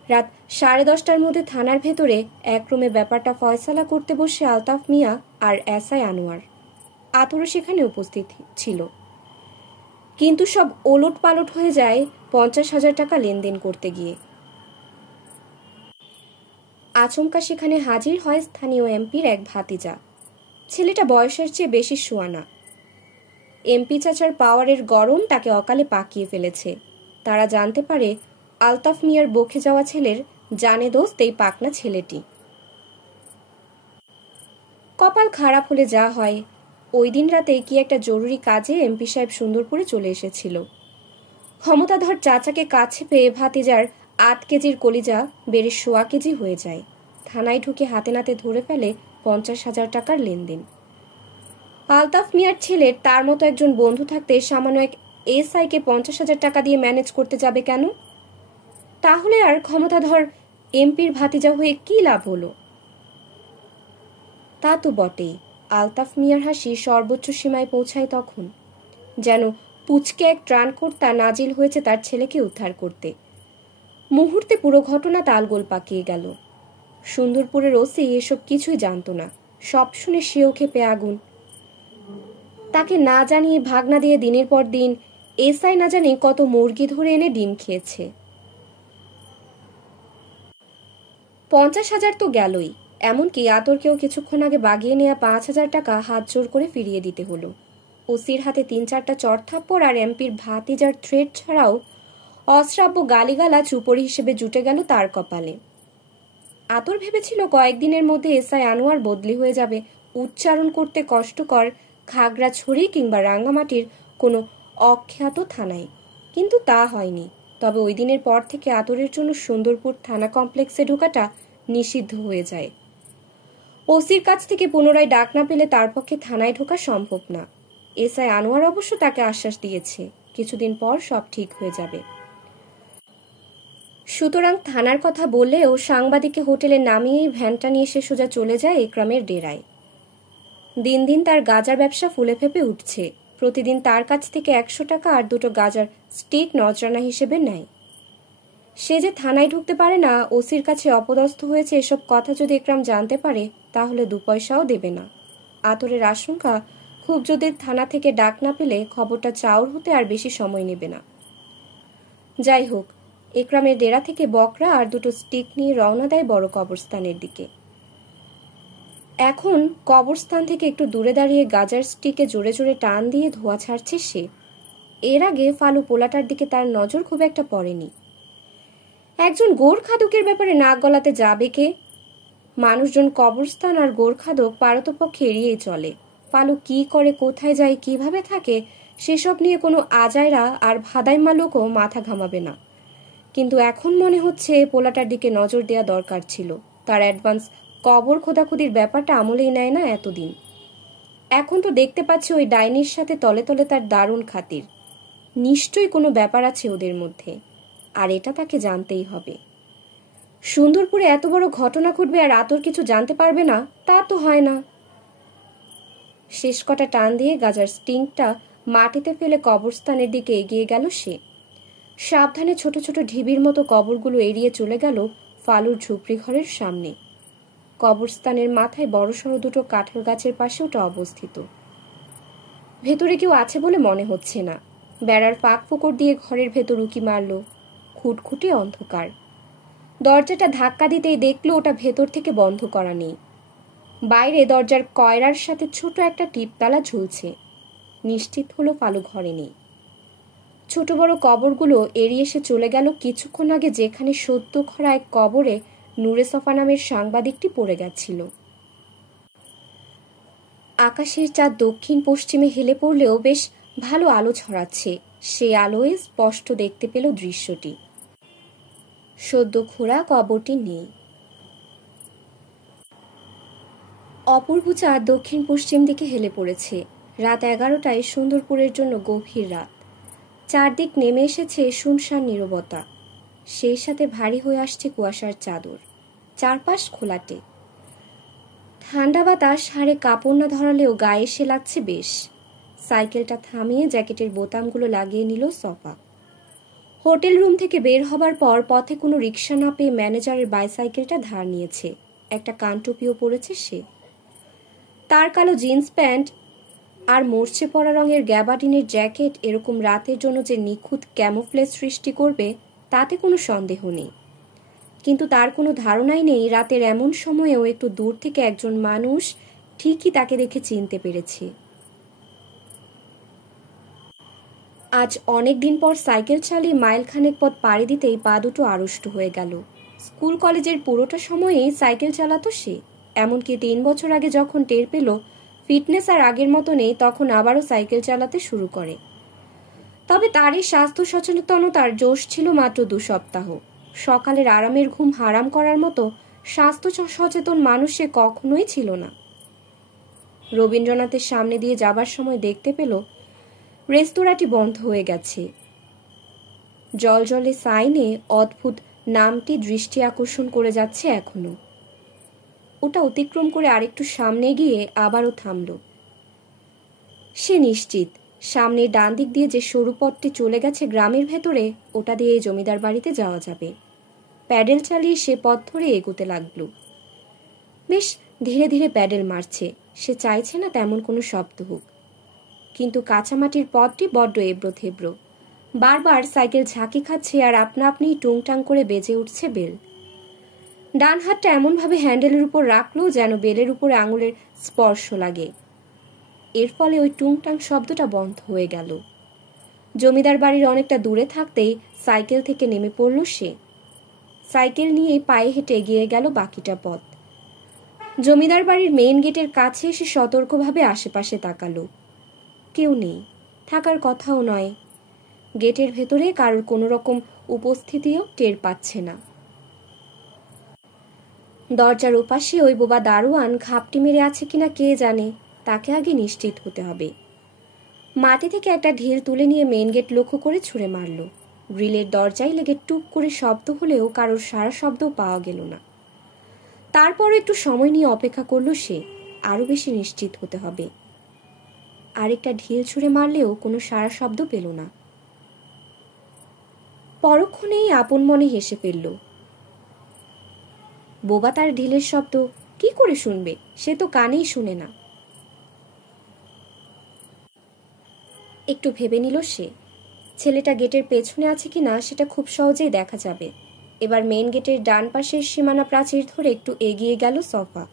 রাত 10:30টার মধ্যে থানার ভেতরে এক রুমে ব্যাপারটা ফয়সালা করতে বসে আলতাফ মিয়া আর এসআই আনোয়ার। আতরও সেখানে উপস্থিত ছিল। কিন্তু সব ওলট পালট হয়ে যায় ৫০,০০০ টাকা লেনদেন করতে গিয়ে। আচমকা সেখানে হাজির হয় স্থানীয় এমপির এক ভাতিজা। ছেলেটা বয়সের চেয়ে বেশি সুয়ানা। এমপি চাচার পাওয়ারের গরম তাকে অকালে পাকিয়ে ফেলেছে। তারা জানতে পারে আলতাফ মিয়ার বকে যাওয়া ছেলের জানে দোস্ত এই পাকনা ছেলেটি। কপাল খারাপ হলে যা হয়, ওই দিন রাতে কি একটা জরুরি কাজে এমপি সাহেব সুন্দরপুরে চলে এসেছিল। ক্ষমতাধর চাচাকে কাছে পেয়ে ভাতিজার ৮ কেজির কলিজা বেড়ে ১০০ কেজি হয়ে যায়। থানায় ঢুকে হাতে নাতে ধরে ফেলে ৫০,০০০ টাকার লেনদেন। আলতাফ মিয়ার ছেলের তার মতো একজন বন্ধু থাকতে সামান্য এক এসআইকে ৫০,০০০ টাকা দিয়ে ম্যানেজ করতে যাবে কেন? তাহলে আর ক্ষমতাধর এমপির ভাতিজা হয়ে কি লাভ হলো? তা তো বটেই। আলতাফ মিয়ার হাসি সর্বোচ্চ সীমায় পৌঁছায় তখন, যেন পুচকে এক ত্রাণকর্তা নাজিল হয়েছে তার ছেলেকে উদ্ধার করতে। মুহূর্তে পুরো ঘটনা তালগোল পাকিয়ে গেল। সুন্দরপুরের ওসি এসব কিছুই জানত না। সব শুনে সেও ক্ষেপে আগুন। তাকে না জানিয়ে ভাগনা দিয়ে দিনের পর দিন এসআই না জানি কত মুরগি ধরে এনে ডিম খেয়েছে। ৫০,০০০ তো গেলই, এমনকি আতরকেও কিছুক্ষণ আগে বাগিয়ে নেওয়া ৫,০০০ টাকা হাত জোর করে ফিরিয়ে দিতে হলো। ওসির হাতে ৩-৪টা চড়থাপ্পড় আর এমপির ভাতিজার থ্রেট ছাড়াও অশ্রাব্য গালিগালাজ উপরি হিসেবে জুটে গেল তার কপালে। আতর ভেবেছিল কয়েকদিনের মধ্যে এসআই আনোয়ার বদলি হয়ে যাবে উচ্চারণ করতে কষ্টকর খাগড়াছড়ি কিংবা রাঙ্গামাটির কোনো অখ্যাত থানায়, কিন্তু তা হয়নি। তবে ওই দিনের পর থেকে আতরের জন্য সুন্দরপুর থানা কমপ্লেক্সে ঢোকাটা নিষিদ্ধ হয়ে যায়। ওসির কাছ থেকে পুনরায় ডাক না পেলে তার পক্ষে থানায় ঢোকা সম্ভব না। এসআই আনোয়ার অবশ্য তাকে আশ্বাস দিয়েছে কিছুদিন পর সব ঠিক হয়ে যাবে। সুতরাং থানার কথা বললেও সাংবাদিককে হোটেলে নামিয়েই ভ্যানটা নিয়ে সে সোজা চলে যায় একরামের ডেরায়। দিন দিন তার গাঁজার ব্যবসা ফুলে ফেপে উঠছে। প্রতিদিন তার কাছ থেকে ১০০ টাকা আর 2টো গাঁজার স্টিক নজরানা হিসেবে নেয়। সে যে থানায় ঢুকতে পারে না, ওসির কাছে অপদস্থ হয়েছে, এসব কথা যদি একরাম জানতে পারে তাহলে 2 পয়সাও দেবে না। আতরের আশঙ্কা খুব যদি থানা থেকে ডাক না পেলে খবরটা চাউর হতে আর বেশি সময় নেবে না। যাই হোক, একরামের ডেরা থেকে বকরা আর দুটো স্টিক নিয়ে রওনা দেয় বড় কবরস্থানের দিকে। এখন কবরস্থান থেকে একটু দূরে দাঁড়িয়ে গাজার স্টিকে জোরে জোরে টান দিয়ে ধোঁয়া ছাড়ছে সে। এর আগে ফালু পোলাটার দিকে তার নজর খুব একটা পড়েনি। একজন গোরখাদকের ব্যাপারে নাক গলাতে যাবে কে? মানুষজন কবরস্থান আর গোরখাদক পারতপক্ষে এড়িয়েই চলে। ফালু কি করে, কোথায় যায়, কিভাবে থাকে, সেসব নিয়ে কোনো আজাইরা আর ভাদাইমা লোকও মাথা ঘামাবে না। কিন্তু এখন মনে হচ্ছে পোলাটার দিকে নজর দেওয়া দরকার ছিল। তার অ্যাডভান্স কবর খোদাখুদির ব্যাপারটা আমলেই নেয় না এতদিন। এখন তো দেখতে পাচ্ছি ওই ডাইনির সাথে তলে তলে তার দারুণ খাতির। নিশ্চয়ই কোনো ব্যাপার আছে ওদের মধ্যে, আর এটা তাকে জানতেই হবে। সুন্দরপুরে এত বড় ঘটনা ঘটবে আর আতর কিছু জানতে পারবে না, তা তো হয় না। শেষ কটা টান দিয়ে গাজার স্টিংটা মাটিতে ফেলে কবরস্থানের দিকে এগিয়ে গেল সে। সাবধানে ছোট ছোট ঢিবির মতো কবরগুলো এড়িয়ে চলে গেল ফালুর ঝুপড়ি ঘরের সামনে। কবরস্থানের মাথায় বড়সড় দুটো কাঁঠাল গাছের পাশে ওটা অবস্থিত। ভেতরে কেউ আছে বলে মনে হচ্ছে না। বেড়ার ফাঁক ফোকর দিয়ে ঘরের ভেতর উকি মারল। খুটখুটে অন্ধকার। দরজাটা ধাক্কা দিতেই দেখলো ওটা ভেতর থেকে বন্ধ করা নেই। বাইরে দরজার কয়রার সাথে ছোট একটা টিপতালা ঝুলছে। নিশ্চিত হলো ফালু ঘরে নেই। ছোট বড় কবরগুলো এড়িয়ে এসে চলে গেল কিছুক্ষণ আগে যেখানে সদ্য খরা এক কবরে নূরে সফা নামের সাংবাদিকটি পড়ে গেছিল। আকাশের চাঁদ দক্ষিণ পশ্চিমে হেলে পড়লেও বেশ ভালো আলো ছড়াচ্ছে। সে আলোয় স্পষ্ট দেখতে পেল দৃশ্যটি। সদ্য খোঁড়া কবরটি নেই। অপূর্ব চাঁদ দক্ষিণ পশ্চিম দিকে হেলে পড়েছে। রাত 11টায় সুন্দরপুরের জন্য গভীর রাত। চারদিক নেমে এসেছে শুনশান নীরবতা। সেই সাথে ভারী হয়ে আসছে কুয়াশার চাদর। চারপাশ খোলাটে। ঠান্ডা বাতাস হাড়ে কাপড় না ধরালেও গায়ে এসে লাগছে বেশ। সাইকেলটা থামিয়ে জ্যাকেটের বোতামগুলো লাগিয়ে নিল সফা। হোটেল রুম থেকে বের হবার পর পথে কোনো রিক্সা না পেয়ে ম্যানেজারের বাইসাইকেলটা ধার নিয়েছে। একটা কানটুপিও পরেছে সে। তার কালো জিন্স প্যান্ট আর মরচে পড়া রঙের গ্যাবার্ডিনের জ্যাকেট এরকম রাতের জন্য যে নিখুঁত ক্যামোফ্লেজ সৃষ্টি করবে তাতে কোনো সন্দেহ নেই। কিন্তু তার কোনো ধারণাই নেই রাতের এমন সময়েও একটু দূর থেকে একজন মানুষ ঠিকই তাকে দেখে চিনতে পেরেছে। আজ অনেক দিন পর সাইকেল চালিয়ে মাইলখানেক পথ পাড়ি দিতেই পা দুটো আড়ষ্ট হয়ে গেল। স্কুল কলেজের পুরোটা সময়েই সাইকেল চালাতো সে। এমনকি 3 বছর আগে যখন টের পেল ফিটনেস আর আগের মতো নেই, তখন আবারও সাইকেল চালাতে শুরু করে। তবে তার এই স্বাস্থ্য সচেতনতার জোশ ছিল মাত্র 2 সপ্তাহ। সকালের আরামের ঘুম হারাম করার মতো স্বাস্থ্য সচেতন মানুষ সে কখনোই ছিল না। রবীন্দ্রনাথের সামনে দিয়ে যাবার সময় দেখতে পেল রেস্তোরাঁটি বন্ধ হয়ে গেছে। জলজলে সাইনে অদ্ভুত নামটি দৃষ্টি আকর্ষণ করে যাচ্ছে এখনো। ওটা অতিক্রম করে আরেকটু সামনে গিয়ে আবারও থামল। সে নিশ্চিত সামনে ডান দিক দিয়ে যে সরু পথটি চলে গেছে গ্রামের ভেতরে, ওটা দিয়ে জমিদার বাড়িতে যাওয়া যাবে। প্যাডেল চালিয়ে সে পথ ধরে এগোতে লাগলো। বেশ ধীরে ধীরে প্যাডেল মারছে। সে চাইছে না তেমন কোনো শব্দ হোক, কিন্তু কাঁচামাটির পথটি বড্ড এবড়ো থেবড়ো। বারবার সাইকেল ঝাঁকি খাচ্ছে আর আপনা আপনি টুংটাং করে বেজে উঠছে বেল। ডান হাতটা এমনভাবে হ্যান্ডেলের উপর রাখলো যেন বেলের উপরে আঙুলের স্পর্শ লাগে। এর ফলে ওই টুংটাং শব্দটা বন্ধ হয়ে গেল। জমিদার বাড়ির অনেকটা দূরে থাকতেই সাইকেল থেকে নেমে পড়ল সে। সাইকেল নিয়ে পায়ে হেঁটে এগিয়ে গেল বাকিটা পথ। জমিদার বাড়ির মেইন গেটের কাছে এসে সতর্কভাবে আশেপাশে তাকালো। কেউ নেই, থাকার কথাও নয়। গেটের ভেতরে কারোর কোনো রকম উপস্থিতিও টের পাচ্ছে না। দরজার ওপাশে ওই বোবা দারোয়ান ঘাপটি মেরে আছে কিনা কে জানে, তাকে আগে নিশ্চিত হতে হবে। মাটি থেকে একটা ঢিল তুলে নিয়ে মেইন গেট লক্ষ্য করে ছুঁড়ে মারল। গ্রিলের দরজায় লেগে টুক করে শব্দ হলেও কারোর সারা শব্দ পাওয়া গেল না। তারপর একটু সময় নিয়ে অপেক্ষা করলো সে। আরো বেশি নিশ্চিত হতে হবে। আরেকটা ঢিল ছুঁড়ে মারলেও কোনো সারা শব্দ পেল না। পরক্ষণেই আপন মনে হেসে ফেলল। বোবা তার ঢিলের শব্দ কি করে শুনবে, সে তো কানেই শুনে না। একটু ভেবে নিল সে। ছেলেটা গেটের পেছনে আছে কিনা সেটা খুব সহজেই দেখা যাবে। এবার মেইন গেটের ডান পাশের সীমানা প্রাচীর ধরে একটু এগিয়ে গেল সফা।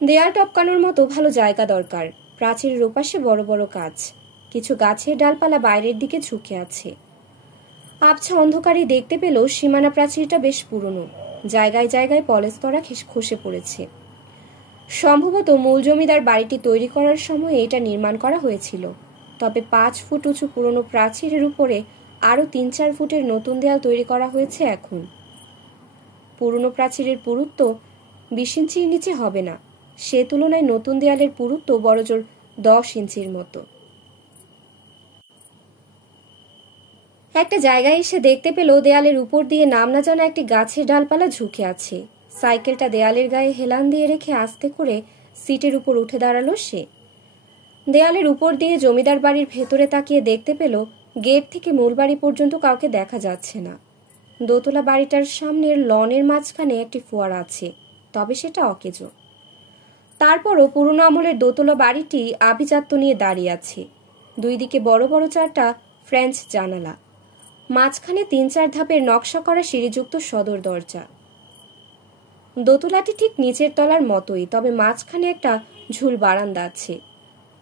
দেয়াল টপকানোর মতো ভালো জায়গা দরকার। প্রাচীরের ওপাশে বড় বড় গাছ, কিছু গাছের ডালপালা বাইরের দিকে ঝুঁকে আছে। আবছা অন্ধকারে দেখতে পেল সীমানা প্রাচীরটা বেশ পুরনো, জায়গায় জায়গায় পলেস্তরা খসে পড়েছে। সম্ভবত মূল জমিদার বাড়িটি তৈরি করার সময় এটা নির্মাণ করা হয়েছিল। তবে 5 ফুট উঁচু পুরনো প্রাচীরের উপরে আরও 3-4 ফুটের নতুন দেয়াল তৈরি করা হয়েছে এখন। পুরনো প্রাচীরের পুরুত্ব 20 ইঞ্চির নিচে হবে না, সে তুলনায় নতুন দেয়ালের পুরুত্ব বড়জোর 10 ইঞ্চির মতো। একটা জায়গায় এসে দেখতে পেল দেয়ালের উপর দিয়ে নাম না জানা একটি গাছের ডালপালা ঝুঁকে আছে। সাইকেলটা দেয়ালের গায়ে হেলান দিয়ে রেখে আস্তে করে সিটের উপর উঠে দাঁড়ালো সে। দেয়ালের উপর দিয়ে জমিদার বাড়ির ভেতরে তাকিয়ে দেখতে পেল গেট থেকে মূল বাড়ি পর্যন্ত কাউকে দেখা যাচ্ছে না। দোতলা বাড়িটার সামনের লনের মাঝখানে একটি ফোয়ারা আছে, তবে সেটা অকেজো। তারপরও পুরনো আমলের দোতলা বাড়িটি আভিজাত্য নিয়ে দাঁড়িয়ে আছে। দুই দিকে বড় বড় 4টা ফ্রেঞ্চ জানালা, মাঝখানে 3-4 ধাপের নকশা করা সিঁড়িযুক্ত সদর দরজা। দোতলাটি ঠিক নিচের তলার মতোই, তবে মাঝখানে একটা ঝুল বারান্দা আছে।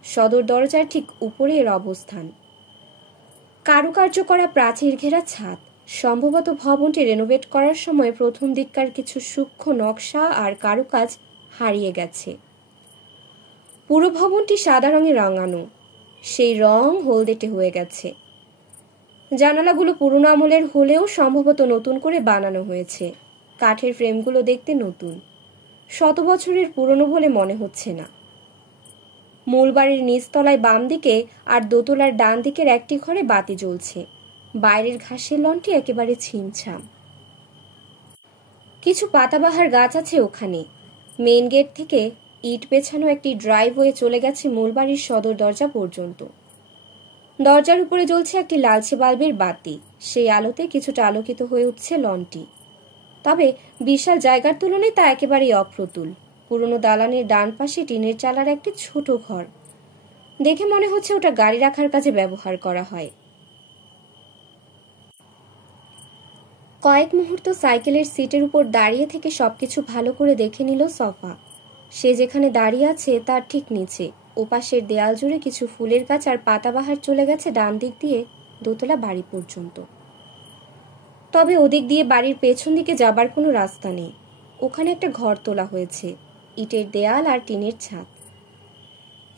সদর দরজার ঠিক উপরে এর অবস্থান। কারুকার্য করা প্রাচীর ঘেরা ছাদ। সম্ভবত ভবনটি রেনোভেট করার সময় প্রথম দিককার কিছু সূক্ষ্ম নকশা আর কারুকাজ হারিয়ে গেছে। পুরো ভবনটি সাদা রঙে রাঙানো, সেই রং হলদেটে হয়ে গেছে। জানালাগুলো পুরনো আমলের হলেও সম্ভবত নতুন করে বানানো হয়েছে। কাঠের ফ্রেমগুলো দেখতে নতুন, 100 বছরের পুরনো বলে মনে হচ্ছে না। মূল বাড়ির নিচতলায় বাম দিকে আর দোতলার ডান দিকের একটি ঘরে বাতি জ্বলছে। বাইরের ঘাসের লনটি একেবারে ছিমছাম। কিছু পাতাবাহার গাছ আছে ওখানে। মেইন গেট থেকে ইট পেছানো একটি ড্রাইভওয়ে চলে গেছে মূল বাড়ির সদর দরজা পর্যন্ত। দরজার উপরে জ্বলছে একটি লালচে বাল্বের বাতি, সেই আলোতে কিছুটা আলোকিত হয়ে উঠছে লনটি। তবে বিশাল জায়গার তুলনায় তা একেবারেই অপ্রতুল। পুরনো দালানের ডান পাশে টিনের চালার একটি ছোট ঘর, দেখে মনে হচ্ছে ওটা গাড়ি রাখার কাজে ব্যবহার করা হয়। কয়েক মুহূর্ত সাইকেলের সিটের উপর দাঁড়িয়ে থেকে সবকিছু ভালো করে দেখে নিল সফা। সে যেখানে দাঁড়িয়ে আছে তার ঠিক নিচে ওপাশের দেয়াল জুড়ে কিছু ফুলের গাছ আর পাতাবাহার চলে গেছে ডান দিক দিয়ে দোতলা বাড়ি পর্যন্ত। তবে ওদিক দিয়ে বাড়ির পেছন দিকে যাবার কোনো রাস্তা নেই। ওখানে একটা ঘর তোলা হয়েছে, ইটের দেয়াল আর টিনের ছাদ।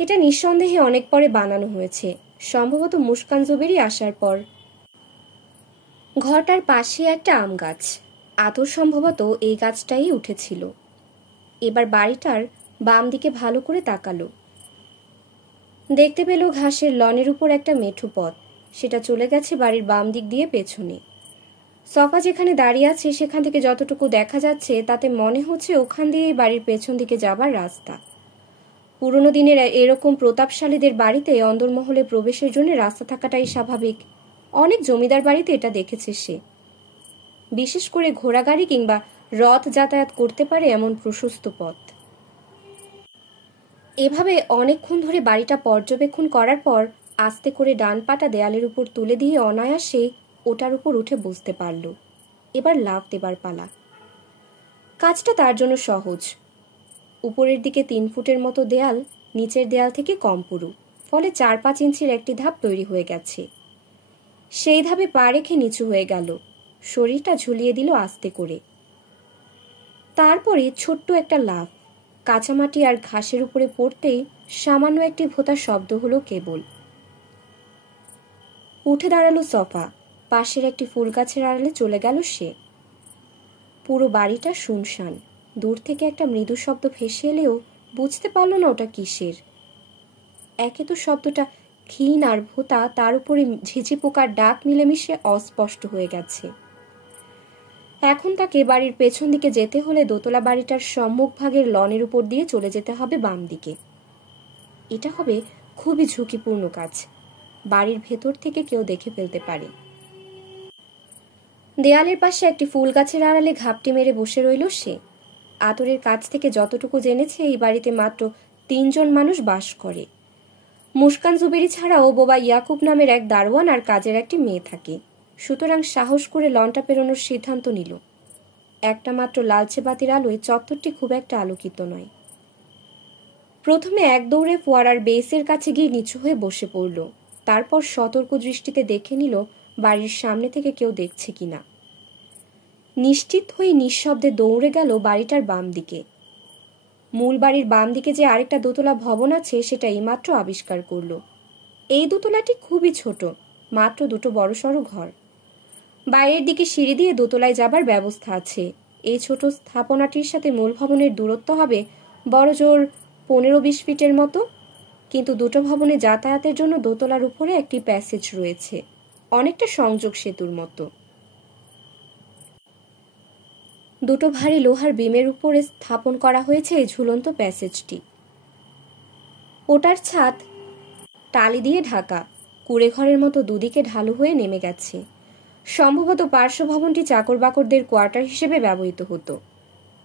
এটা নিঃসন্দেহে অনেক পরে বানানো হয়েছে, সম্ভবত মুস্কান জুবেরি আসার পর। ঘরটার পাশে একটা আম গাছ, আতর সম্ভবত এই গাছটাই উঠেছিল। এবার বাড়িটার বাম দিকে ভালো করে তাকালো, দেখতে পেল ঘাসের লনের উপর একটা মেঠো পথ, সেটা চলে গেছে বাড়ির বাম দিক দিয়ে পেছনে। সফা যেখানে দাঁড়িয়ে আছে সেখান থেকে যতটুকু দেখা যাচ্ছে তাতে মনে হচ্ছে ওখান দিয়েই বাড়ির পেছন দিকে যাবার রাস্তা। পুরনো দিনের এরকম প্রতাপশালীদের বাড়িতে অন্দরমহলে প্রবেশের জন্য রাস্তা থাকাটাই স্বাভাবিক। অনেক জমিদার বাড়িতে এটা দেখেছে সে, বিশেষ করে ঘোড়াগাড়ি কিংবা রথ যাতায়াত করতে পারে এমন প্রশস্ত পথ। এভাবে অনেকক্ষণ ধরে বাড়িটা পর্যবেক্ষণ করার পর আস্তে করে ডান পাটা দেয়ালের উপর তুলে দিয়ে অনায়াসে ওটার উপর উঠে বসতে পারল। এবার লাফ দেবার পালা। কাজটা তার জন্য সহজ। উপরের দিকে 3 ফুটের মতো দেয়াল নিচের দেয়াল থেকে কম পুরু, ফলে 4-5 ইঞ্চির একটি ধাপ তৈরি হয়ে গেছে। সেই ধাপে পা রেখে নিচু হয়ে গেল, শরীরটা ঝুলিয়ে দিল আস্তে করে। তারপরে ছোট্ট একটা লাফ, কাঁচামাটি আর ঘাসের উপরে পড়তেই সামান্য একটি ভোঁতা শব্দ হলো কেবল। উঠে দাঁড়ালো সফা, পাশের একটি ফুল গাছের আড়ালে চলে গেল সে। পুরো বাড়িটা শুনশান। দূর থেকে একটা মৃদু শব্দ ভেসে এলেও বুঝতে পারল না ওটা কিসের। একে তো শব্দটা ক্ষীণ আর ভোঁতা, তার উপরে ঝিঝি পোকার ডাক মিলেমিশে অস্পষ্ট হয়ে গেছে। এখন তাকে বাড়ির পেছন দিকে যেতে হলে দোতলা বাড়িটার সম্মুখ ভাগের লনের উপর দিয়ে চলে যেতে হবে বাম দিকে। এটা হবে খুবই ঝুঁকিপূর্ণ কাজ, বাড়ির ভেতর থেকে কেউ দেখে ফেলতে পারে। দেয়ালের পাশে একটি ফুল গাছের আড়ালে ঘাপটি মেরে বসে রইল সে। আতরের কাছ থেকে যতটুকু জেনেছে এই বাড়িতে মাত্র 3 জন মানুষ বাস করে। মুস্কান জুবেরি ছাড়াও বোবা ইয়াকুব নামের এক দারোয়ান আর কাজের একটি মেয়ে থাকে। সুতরাং সাহস করে লনটা পেরোনোর সিদ্ধান্ত নিল। একটা মাত্র লালচে বাতির আলোয় চত্বরটি খুব একটা আলোকিত নয়। প্রথমে এক দৌড়ে ফোয়ারার বেসের কাছে গিয়ে নিচু হয়ে বসে পড়ল। তারপর সতর্ক দৃষ্টিতে দেখে নিল বাড়ির সামনে থেকে কেউ দেখছে কিনা। নিশ্চিত হয়ে নিঃশব্দে দৌড়ে গেল বাড়িটার বাম দিকে। মূল বাড়ির বাম দিকে যে আরেকটা দোতলা ভবন আছে সেটা এইমাত্র আবিষ্কার করল। এই দোতলাটি খুবই ছোট, মাত্র দুটো বড়সড় ঘর। বাইরের দিকে সিঁড়ি দিয়ে দোতলায় যাবার ব্যবস্থা আছে। এই ছোট স্থাপনাটির সাথে মূল ভবনের দূরত্ব হবে বড় জোর 15-20 ফিটের মতো। কিন্তু দুটো ভবনে যাতায়াতের জন্য দোতলার উপরে একটি প্যাসেজ রয়েছে, অনেকটা সংযোগ সেতুর মতো। দুটো ভারী লোহার বিমের উপরে স্থাপন করা হয়েছে এই ঝুলন্ত প্যাসেজটি। ওটার ছাদ টালি দিয়ে ঢাকা, কুড়ে ঘরের মতো দুদিকে ঢালু হয়ে নেমে গেছে। সম্ভবত পার্শ্ব ভবনটি চাকর বাকরদের কোয়ার্টার হিসেবে ব্যবহৃত হতো।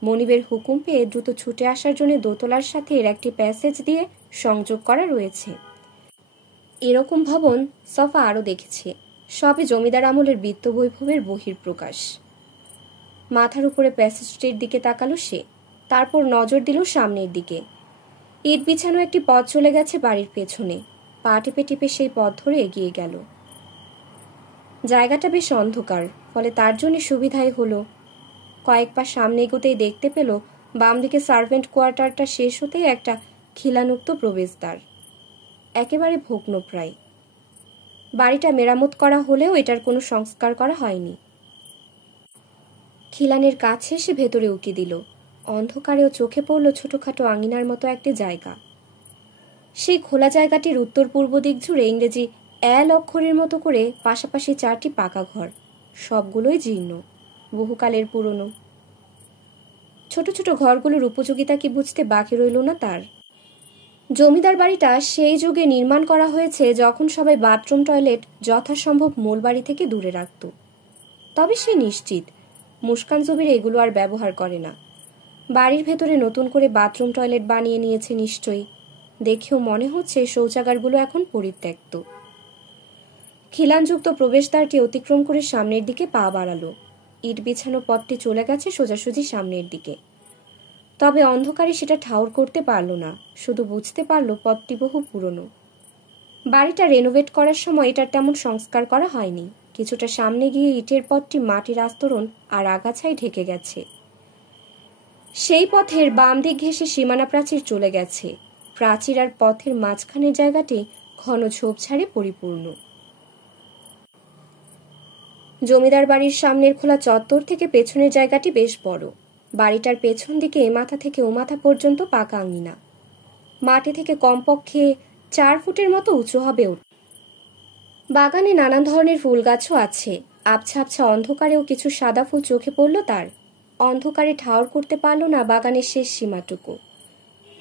মনিবের হুকুম পেয়ে দ্রুত ছুটে আসার জন্য দোতলার সাথে এর একটি প্যাসেজ দিয়ে সংযোগ করা রয়েছে। এরকম ভবন সফা আরও দেখেছে, সবই জমিদার আমলের বিত্ত বৈভবের বহিঃপ্রকাশ। মাথার উপরে প্যাসেজটির দিকে তাকালো সে, তারপর নজর দিল সামনের দিকে। ইট বিছানো একটি পথ চলে গেছে বাড়ির পেছনে। পা টিপে টিপে সেই পথ ধরে এগিয়ে গেল। জায়গাটা বেশ অন্ধকার, ফলে তার জন্য সুবিধাই হলো। কয়েক পা সামনে এগোতেই দেখতে পেল বাম দিকে সার্ভেন্ট কোয়ার্টারটা শেষ হতেই একটা খিলানুক্ত প্রবেশদ্বার, একেবারে ভগ্নপ্রায়। বাড়িটা মেরামত করা হলেও এটার কোনো সংস্কার করা হয়নি। খিলানের কাছে সে ভেতরে উকি দিল। অন্ধকারেও চোখে পড়ল ছোটখাটো আঙিনার মতো একটি জায়গা। সেই খোলা জায়গাটির উত্তর পূর্ব দিক জুড়ে ইংরেজি এল অক্ষরের মতো করে পাশাপাশি 4টি পাকা ঘর, সবগুলোই জীর্ণ, বহুকালের পুরনো। ছোট ছোট ঘরগুলোর উপযোগিতা কি বুঝতে বাকি রইল না তার। জমিদার বাড়িটা সেই যুগে নির্মাণ করা হয়েছে যখন সবাই বাথরুম টয়লেট যথাসম্ভব মূল বাড়ি থেকে দূরে রাখত। তবে সে নিশ্চিত মুস্কান জুবের এগুলো আর ব্যবহার করে না। বাড়ির ভেতরে নতুন করে বাথরুম টয়লেট বানিয়ে নিয়েছে নিশ্চয়ই। দেখেও মনে হচ্ছে শৌচাগারগুলো এখন পরিত্যক্ত। খিলানযুক্ত প্রবেশদ্বারটি অতিক্রম করে সামনের দিকে পা বাড়ালো। ইট বিছানো পথটি চলে গেছে সোজাসুজি সামনের দিকে। তবে অন্ধকারে সেটা ঠাউর করতে পারল না, শুধু বুঝতে পারল পথটি বহু পুরনো। বাড়িটা রেনোভেট করার সময় এটার তেমন সংস্কার করা হয়নি। কিছুটা সামনে গিয়ে ইটের পথটি মাটির আস্তরণ আর আগাছায় ঢেকে গেছে। সেই পথের বাম দিক ঘেঁষে সীমানা প্রাচীর চলে গেছে। প্রাচীর আর পথের মাঝখানের জায়গাটি ঘন ঝোপঝাড়ে পরিপূর্ণ। জমিদার বাড়ির সামনের খোলা চত্বর থেকে পেছনের জায়গাটি বেশ বড়। বাড়িটার পেছন দিকে এ মাথা থেকে ও মাথা পর্যন্ত পাকা আঙিনা, মাটি থেকে কমপক্ষে 4 ফুটের মতো উঁচু হবে। বাগানে নানান ধরনের ফুল গাছও আছে। আবছা আবছা অন্ধকারেও কিছু সাদা ফুল চোখে পড়ল তার। অন্ধকারে ঠাউর করতে পারল না বাগানের শেষ সীমাটুকু,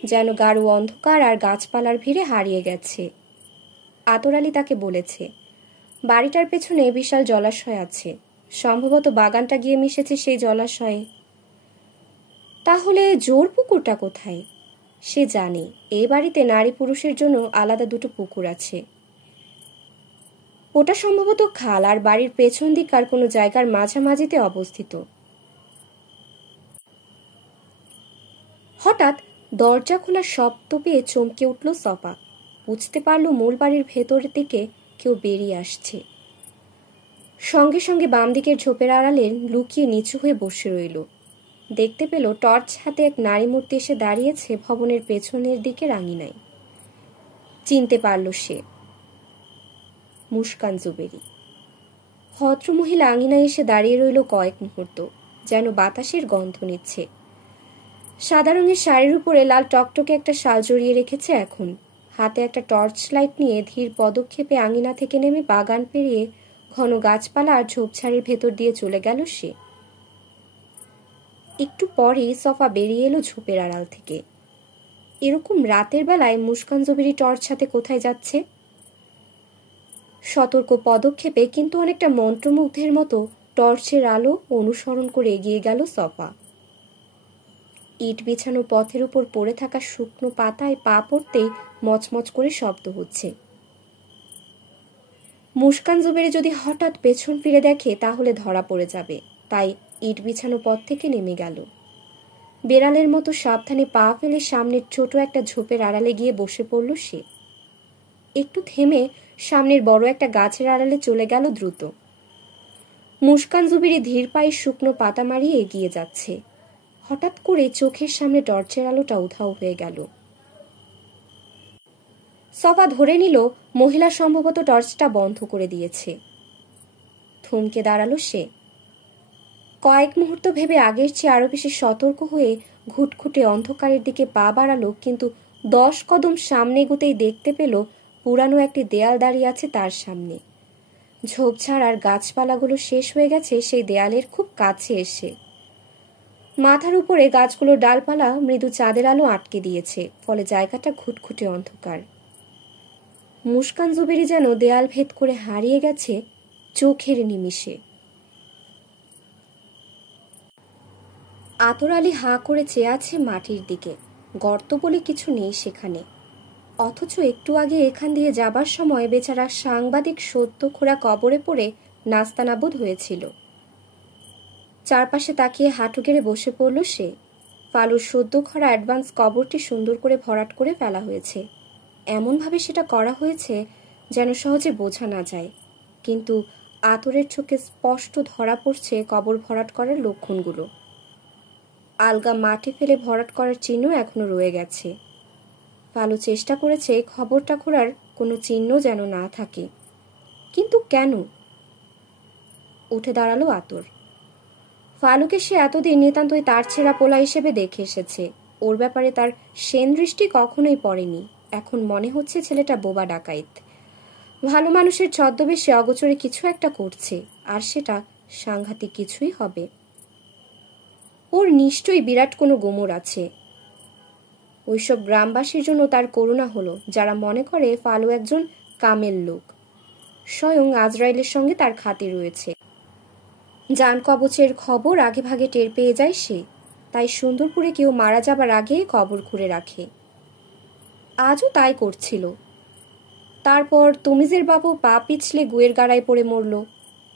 যেন গাঢ় অন্ধকার আর গাছপালার ভিড়ে হারিয়ে গেছে। আতর আলী তাকে বলেছে বাড়িটার পেছনে বিশাল জলাশয় আছে, সম্ভবত বাগানটা গিয়ে মিশেছে সেই জলাশয়ে। তাহলে জোর পুকুরটা কোথায়? সে জানে এই বাড়িতে নারী পুরুষের জন্য আলাদা দুটো পুকুর আছে। ওটা সম্ভবত খাল আর বাড়ির পেছন দিককার কোনো জায়গার মাঝামাঝিতে অবস্থিত। হঠাৎ দরজা খোলার শব্দ পেয়ে চমকে উঠল সফা। বুঝতে পারল মূল বাড়ির ভেতর দিকে কেউ বেরিয়ে আসছে। সঙ্গে সঙ্গে বাম দিকের ঝোপের আড়ালে লুকিয়ে নিচু হয়ে বসে রইল। দেখতে পেল টর্চ হাতে এক নারী মূর্তি এসে দাঁড়িয়েছে ভবনের পেছনের দিকের আঙিনায়। চিনতে পারল সে মুস্কান জুবেরি। ভদ্রমহিলা আঙিনায় এসে দাঁড়িয়ে রইল কয়েক মুহূর্ত, যেন বাতাসের গন্ধ নিচ্ছে। সাদা রঙের শাড়ির উপরে লাল টকটকে একটা শাল জড়িয়ে রেখেছে এখন। হাতে একটা টর্চ লাইট নিয়ে ধীর পদক্ষেপে আঙিনা থেকে নেমে বাগান পেরিয়ে ঘন গাছপালা আর ঝোপঝাড়ের ভেতর দিয়ে চলে গেল সে। একটু পরেই সফা বেরিয়ে এলো ঝোপের আড়াল থেকে। এরকম রাতের বেলায় মুস্কান জুবেরি টর্চ হাতে কোথায় যাচ্ছে? সতর্ক পদক্ষেপে কিন্তু অনেকটা মন্ত্রমুগ্ধের মতো টর্চের আলো অনুসরণ করে এগিয়ে গেল সফা। ইট বিছানো পথের উপর পড়ে থাকা শুকনো পাতায় পা পড়তেই মচমচ করে শব্দ হচ্ছে। মুস্কান জুবেরি যদি হঠাৎ পেছন ফিরে দেখে তাহলে ধরা পড়ে যাবে, তাই ইট বিছানো পথ থেকে নেমে গেল। বেড়ালের মতো সাবধানে পা ফেলে সামনের ছোট একটা ঝোপের আড়ালে গিয়ে বসে পড়ল সে। একটু থেমে সামনের বড় একটা গাছের আড়ালে চলে গেল দ্রুত। মুস্কান জুবেরি ধীর পায়ে শুকনো পাতা মারিয়ে এগিয়ে যাচ্ছে। হঠাৎ করে চোখের সামনে টর্চের আলোটা উধাও হয়ে গেল। সফা ধরে নিল মহিলা সম্ভবত টর্চটা বন্ধ করে দিয়েছে। থমকে দাঁড়ালো সে। কয়েক মুহূর্ত ভেবে আগের চেয়ে আরো বেশি সতর্ক হয়ে ঘুটঘুটে অন্ধকারের দিকে পা বাড়ালো, কিন্তু 10 কদম সামনে এগোতেই দেখতে পেল পুরানো একটি দেয়াল দাঁড়িয়ে আছে তার সামনে। ঝোপঝাড় আর গাছপালাগুলো শেষ হয়ে গেছে সেই দেয়ালের খুব কাছে এসে। মাথার উপরে গাছগুলোর ডালপালা মৃদু চাঁদের আলো আটকে দিয়েছে, ফলে জায়গাটা ঘুটঘুটে অন্ধকার। মুস্কান জুবেরি যেন দেয়াল ভেদ করে হারিয়ে গেছে চোখের নিমিষে। আতর আলী হাঁ করে চেয়ে আছে মাটির দিকে। গর্ত বলে কিছু নেই সেখানে, অথচ একটু আগে এখান দিয়ে যাবার সময় বেচারা সাংবাদিক সদ্য খোঁড়া কবরে পড়ে নাস্তানাবুদ হয়েছিল। চারপাশে তাকিয়ে হাঁটু গেড়ে বসে পড়ল সে। ফালুর সদ্য খোঁড়া অ্যাডভান্স কবরটি সুন্দর করে ভরাট করে ফেলা হয়েছে। এমনভাবে সেটা করা হয়েছে যেন সহজে বোঝা না যায়, কিন্তু আতরের চোখে স্পষ্ট ধরা পড়ছে কবর ভরাট করার লক্ষণগুলো। আলগা মাটি ফেলে ভরাট করার চিহ্ন এখনো রয়ে গেছে। ফালু চেষ্টা করেছে খবরটা খোঁড়ার কোনো চিহ্ন যেন না থাকে, কিন্তু কেন? উঠে দাঁড়ালো আতর। ফালুকে সে এতদিন নিতান্তই তার ছেঁড়া পোলা হিসেবে দেখে এসেছে। ওর ব্যাপারে তার সেন দৃষ্টি কখনোই পড়েনি। এখন মনে হচ্ছে ছেলেটা বোবা ডাকাইত, ভালো মানুষের ছদ্মবেশে অগোচরে কিছু একটা করছে, আর সেটা সাংঘাতিক কিছুই হবে। ওর নিশ্চয়ই বিরাট কোনো গোমর আছে। ওইসব গ্রামবাসীর জন্য তার করুণা হলো, যারা মনে করে ফালু একজন কামেল লোক। স্বয়ং আজরাইলের সঙ্গে তার খাতির রয়েছে। জান কবচের খবর আগে ভাগে টের পেয়ে যায় সে, তাই সুন্দরপুরে কেউ মারা যাবার আগে কবর খুঁড়ে রাখে। আজও তাই করছিল। তারপর তমিজের বাবু পা পিছলে গুয়ের গাড়ায় পড়ে মরল।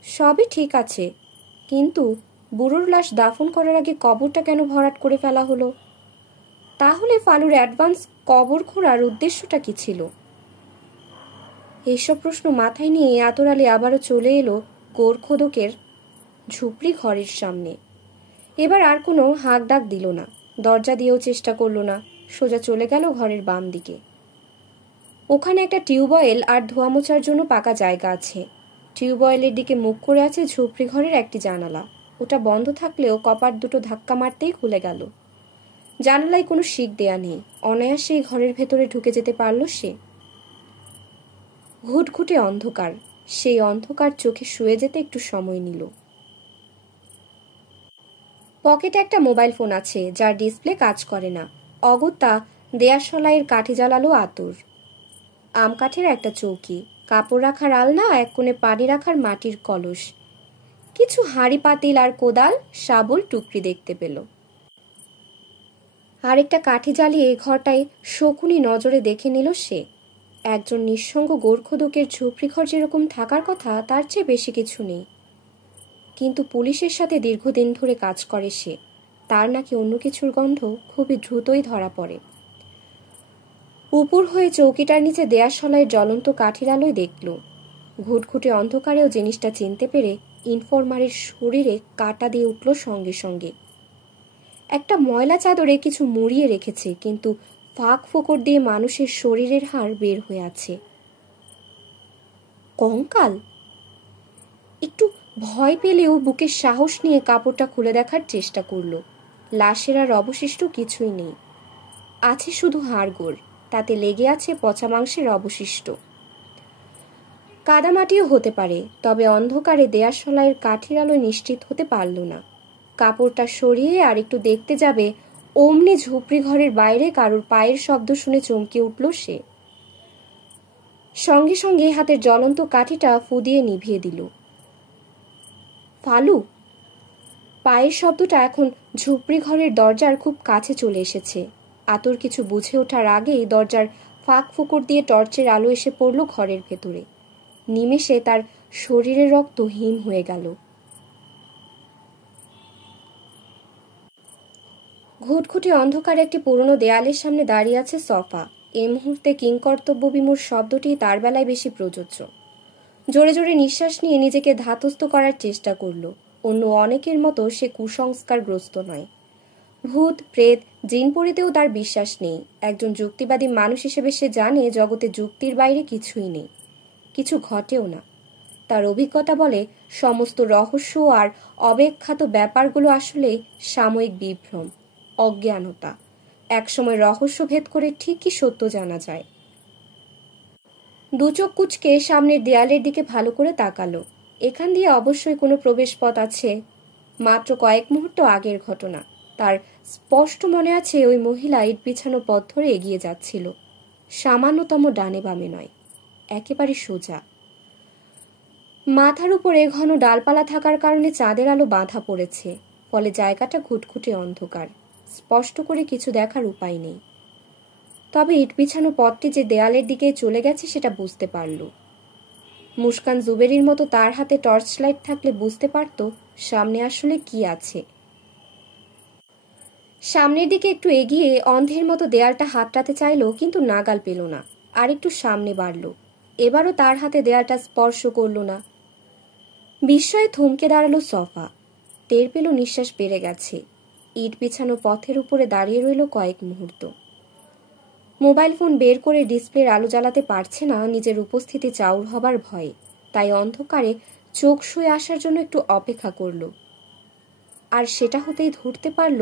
সবই ঠিক আছে, কিন্তু বুড়োর লাশ দাফন করার আগে কবরটা কেন ভরাট করে ফেলা হলো? তাহলে ফালুর অ্যাডভান্স কবর খোঁড়ার উদ্দেশ্যটা কি ছিল? এইসব প্রশ্ন মাথায় নিয়ে আতর আলী আবারও চলে এলো গোরখোদকের ঝুপড়ি ঘরের সামনে। এবার আর কোনো হাঁক ডাক দিল না, দরজা দিয়েও চেষ্টা করল না, সোজা চলে গেল ঘরের বাম দিকে। ওখানে একটা টিউবওয়েল আর ধোয়া মোছার জন্য পাকা জায়গা আছে। টিউবওয়েলের দিকে মুখ করে আছে ঝুপড়ি ঘরের একটি জানালা। ওটা বন্ধ থাকলেও কপাট দুটো ধাক্কা মারতেই খুলে গেল। জানালায় কোনো শিক দেয়া নেই, অনায়াসেই ঘরের ভেতরে ঢুকে যেতে পারল সে। ঘুটঘুটে অন্ধকার, সেই অন্ধকার চোখে শুয়ে যেতে একটু সময় নিল। পকেটে একটা মোবাইল ফোন আছে, যার ডিসপ্লে কাজ করে না। অগত্যা দেয়াশলাইয়ের কাঠি জ্বালালো আতর। আম কাঠের একটা চৌকি, কাপড় রাখার আলনা, এক কোণে পানি রাখার মাটির কলস, কিছু হাঁড়ি পাতিল আর কোদাল, শাবল, টুকরি দেখতে পেল। আরেকটা কাঠি জ্বালিয়ে ঘরটায় শকুনি নজরে দেখে নিল সে। একজন নিঃসঙ্গ গোরখোদকের ঝুপড়ি ঘর যেরকম থাকার কথা, তার চেয়ে বেশি কিছু নেই। কিন্তু পুলিশের সাথে দীর্ঘদিন ধরে কাজ করে সে, তার নাকি অন্য কিছুর গন্ধ খুবই দ্রুতই ধরা পড়ে। উপর হয়ে চৌকিটার নিচে দেয়াশলাইয়ের জ্বলন্ত কাঠির আলোয় দেখল। ঘুটঘুটে অন্ধকারেও জিনিসটা চিনতে পেরে ইনফরমারের শরীরে কাটা দিয়ে উঠল সঙ্গে সঙ্গে। একটা ময়লা চাদরে কিছু মুড়িয়ে রেখেছে, কিন্তু ফাঁক ফোকর দিয়ে মানুষের শরীরের হাড় বের হয়ে আছে। কঙ্কাল! একটু ভয় পেলেও বুকের সাহস নিয়ে কাপড়টা খুলে দেখার চেষ্টা করল। লাশের আর অবশিষ্ট কিছুই নেই, আছে শুধু হাড়গোড়, তাতে লেগে আছে পচা মাংসের অবশিষ্ট। কাদামাটিও হতে পারে, তবে অন্ধকারে দেয়াশলাইয়ের কাঠির আলোয় নিশ্চিত হতে পারল না। কাপড়টা সরিয়ে আর একটু দেখতে যাবে, অমনি ঝুপড়ি ঘরের বাইরে কারোর পায়ের শব্দ শুনে চমকে উঠল সে। সঙ্গে সঙ্গে হাতের জ্বলন্ত কাঠিটা ফু দিয়ে নিভিয়ে দিল। ফালু! পায়ের শব্দটা এখন ঝুপড়ি ঘরের দরজার খুব কাছে চলে এসেছে। আতর কিছু বুঝে ওঠার আগেই দরজার ফাঁক ফুকুর দিয়ে টর্চের আলো এসে পড়ল ঘরের ভেতরে। নিমেষে তার শরীরের রক্ত হিম হয়ে গেল। ঘুটঘুটে অন্ধকারে একটি পুরনো দেয়ালের সামনে দাঁড়িয়ে আছে সফা। এই মুহূর্তে কিংকর্তব্য বিমূঢ় শব্দটি তার বেলায় বেশি প্রযোজ্য। জোরে জোরে নিঃশ্বাস নিয়ে নিজেকে ধাতস্থ করার চেষ্টা করল। অন্য অনেকের মতো সে কুসংস্কারগ্রস্ত নয়। ভূত প্রেত জিনপরিতেও তার বিশ্বাস নেই। একজন যুক্তিবাদী মানুষ হিসেবে সে জানে জগতে যুক্তির বাইরে কিছুই নেই, কিছু ঘটেও না। তার অভিজ্ঞতা বলে সমস্ত রহস্য আর অব্যাখ্যাত ব্যাপারগুলো আসলে সাময়িক বিভ্রম, অজ্ঞানতা। একসময় রহস্য ভেদ করে ঠিকই সত্য জানা যায়। দুচোখ কুচকে সামনের দেয়ালের দিকে ভালো করে তাকালো। এখান দিয়ে অবশ্যই কোনো প্রবেশ পথ আছে। মাত্র কয়েক মুহূর্ত আগের ঘটনা। তার স্পষ্ট মনে আছে ওই মহিলা ইট বিছানো পথ ধরে এগিয়ে যাচ্ছিল, সামান্যতম ডানে বামে নয়, একেবারে সোজা। মাথার উপরে ঘন ডালপালা থাকার কারণে চাঁদের আলো বাঁধা পড়েছে, ফলে জায়গাটা ঘুটঘুটে অন্ধকার, স্পষ্ট করে কিছু দেখার উপায় নেই। তবে ইট বিছানো পথটি যে দেয়ালের দিকে চলে গেছে সেটা বুঝতে পারল। মুস্কান জুবেরির মতো তার হাতে টর্চ লাইট থাকলে বুঝতে পারত সামনে আসলে কি আছে। সামনের দিকে একটু এগিয়ে অন্ধের মতো দেয়ালটা হাতড়াতে চাইল, কিন্তু নাগাল পেল না। আর একটু সামনে বাড়ল, এবারও তার হাতে দেয়ালটা স্পর্শ করল না। বিস্ময়ে থমকে দাঁড়ালো সফা। টের পেল নিঃশ্বাস বেড়ে গেছে। ইট বিছানো পথের উপরে দাঁড়িয়ে রইল কয়েক মুহূর্ত। মোবাইল ফোন বের করে ডিসপ্লের আলো জ্বালাতে পারছে না নিজের উপস্থিতি চাউর হবার ভয়ে, তাই অন্ধকারে চোখ শুয়ে আসার জন্য একটু অপেক্ষা করল। আর সেটা হতেই ধরতে পারল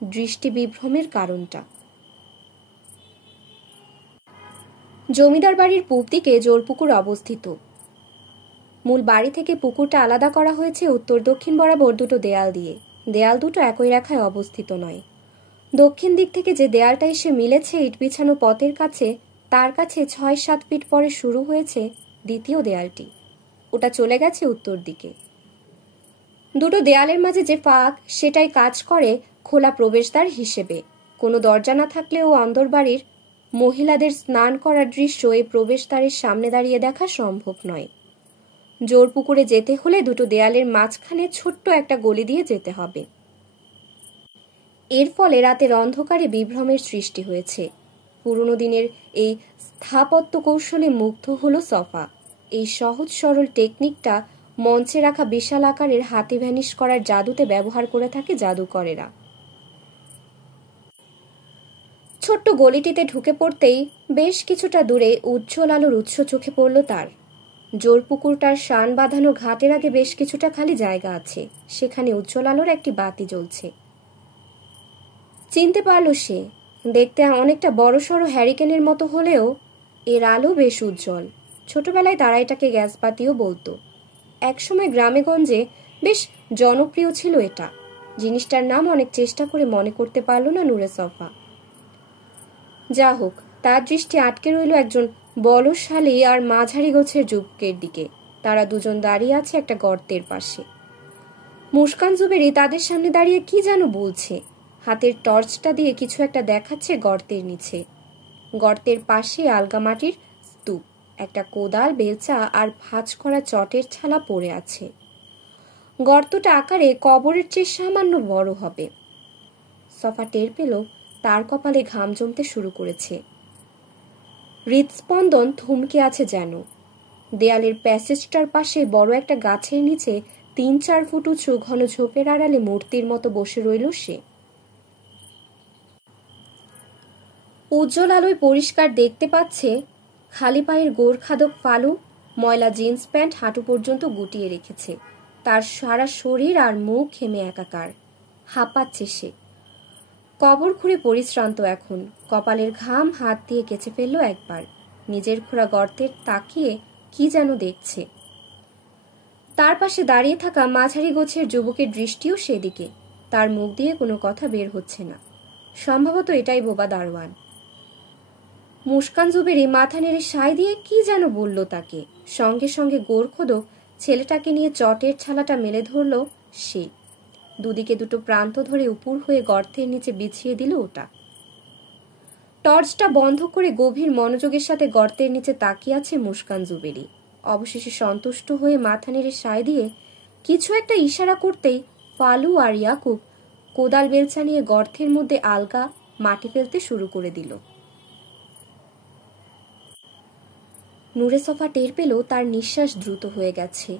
দৃষ্টি বিভ্রমের কারণটা। জমিদার বাড়ির পূব দিকে জোরপুকুর অবস্থিত। মূল বাড়ি থেকে পুকুরটা আলাদা করা হয়েছে উত্তর দক্ষিণ বরাবর দুটো দেয়াল দিয়ে। দেয়াল দুটো একই রেখায় অবস্থিত নয়। দক্ষিণ দিক থেকে যে দেয়ালটা এসে মিলেছে ইট বিছানো পথের কাছে, তার কাছে ৬-৭ ফিট পরে শুরু হয়েছে দ্বিতীয় দেয়ালটি। ওটা চলে গেছে উত্তর দিকে। দুটো দেয়ালের মাঝে যে ফাঁক, সেটাই কাজ করে খোলা প্রবেশদ্বার হিসেবে। কোনো দরজা না থাকলেও অন্দরবাড়ির মহিলাদের স্নান করার দৃশ্য এই প্রবেশদ্বারের সামনে দাঁড়িয়ে দেখা সম্ভব নয়। জোরপুকুরে যেতে হলে দুটো দেয়ালের মাঝখানে ছোট্ট একটা গলি দিয়ে যেতে হবে। এর ফলে রাতের অন্ধকারে বিভ্রমের সৃষ্টি হয়েছে। পুরনো দিনের এই স্থাপত্য কৌশলে মুগ্ধ হলো সফা। এই সহজ সরল টেকনিকটা মঞ্চে রাখা বিশাল আকারের হাতি ভ্যানিশ করার জাদুতে ব্যবহার করে থাকে জাদুকরেরা। ছোট্ট গলিটিতে ঢুকে পড়তেই বেশ কিছুটা দূরে উজ্জ্বল আলোর উৎস চোখে পড়ল তার। জোরপুকুরটার শান বাঁধানো ঘাটের আগে বেশ কিছুটা খালি জায়গা আছে, সেখানে উজ্জ্বল আলোর একটি বাতি জ্বলছে। চিনতে পারল সে। দেখতে অনেকটা বড়সড় হ্যারিকেনের মতো হলেও এর আলো বেশ উজ্জ্বল। ছোটবেলায় তারা এটাকে গ্যাস বাতিও বলতো। একসময় গ্রামে গঞ্জে বেশ জনপ্রিয় ছিল এটা। জিনিসটার নাম অনেক চেষ্টা করে মনে করতে পারল না নূরে সফা। যা হোক, তার দৃষ্টি আটকে রইল একজন বলশালী আর মাঝারি গোছের যুবকের দিকে। তারা দুজন দাঁড়িয়ে আছে একটা গর্তের পাশে। মুস্কান জুবেরি তাদের সামনে দাঁড়িয়ে কি যেন বলছে। হাতের টর্চটা দিয়ে কিছু একটা দেখাচ্ছে গর্তের নিচে। গর্তের পাশে আলগা মাটির স্তূপ, একটা কোদাল, বেলচা আর ভাঁজ করা চটের ছালা পড়ে আছে। গর্তটা আকারে কবরের চেয়ে সামান্য বড় হবে। সফা টের পেল তার কপালে ঘাম জমতে শুরু করেছে। হৃদস্পন্দন থমকে আছে যেন। দেয়ালের প্যাসেজটার পাশে বড় একটা গাছের নিচে ৩-৪ ফুট উঁচু ঘন ঝোপের আড়ালে মূর্তির মতো বসে রইল সে। উজ্জ্বল আলোয় পরিষ্কার দেখতে পাচ্ছে খালি পায়ের গোর খাদক ফালু ময়লা জিন্স প্যান্ট হাঁটু পর্যন্ত গুটিয়ে রেখেছে। তার সারা শরীর আর মুখ ঘেমে একাকার, হাঁপাচ্ছে সে। কবর খুঁড়ে পরিশ্রান্ত এখন। কপালের ঘাম হাত দিয়ে কেচে ফেলল একবার। নিজের খোঁড়া গর্তের তাকিয়ে কি যেন দেখছে। তার পাশে দাঁড়িয়ে থাকা মাঝারি গোছের যুবকের দৃষ্টিও সেদিকে। তার মুখ দিয়ে কোনো কথা বের হচ্ছে না। সম্ভবত এটাই বোবা দারোয়ান। মুস্কান জুবেরি মাথা নেড়ে সায় দিয়ে কি যেন বলল তাকে। সঙ্গে সঙ্গে গোরখোদক ছেলেটাকে নিয়ে চটের ছালাটা মেলে ধরল সে। দুদিকে দুটো প্রান্ত ধরে উপর হয়ে গর্তের নিচে বিছিয়ে দিল ওটা। টর্চটা বন্ধ করে গভীর মনোযোগের সাথে গর্তের নিচে তাকিয়ে আছে মুস্কান জুবেরি। অবশেষে সন্তুষ্ট হয়ে মাথা নেড়ে সায় দিয়ে কিছু একটা ইশারা করতেই ফালু আর ইয়াকুব কোদাল বেলচা নিয়ে গর্তের মধ্যে আলগা মাটি ফেলতে শুরু করে দিল। নূরে সফা টের পেল তার নিঃশ্বাস দ্রুত হয়ে গেছে।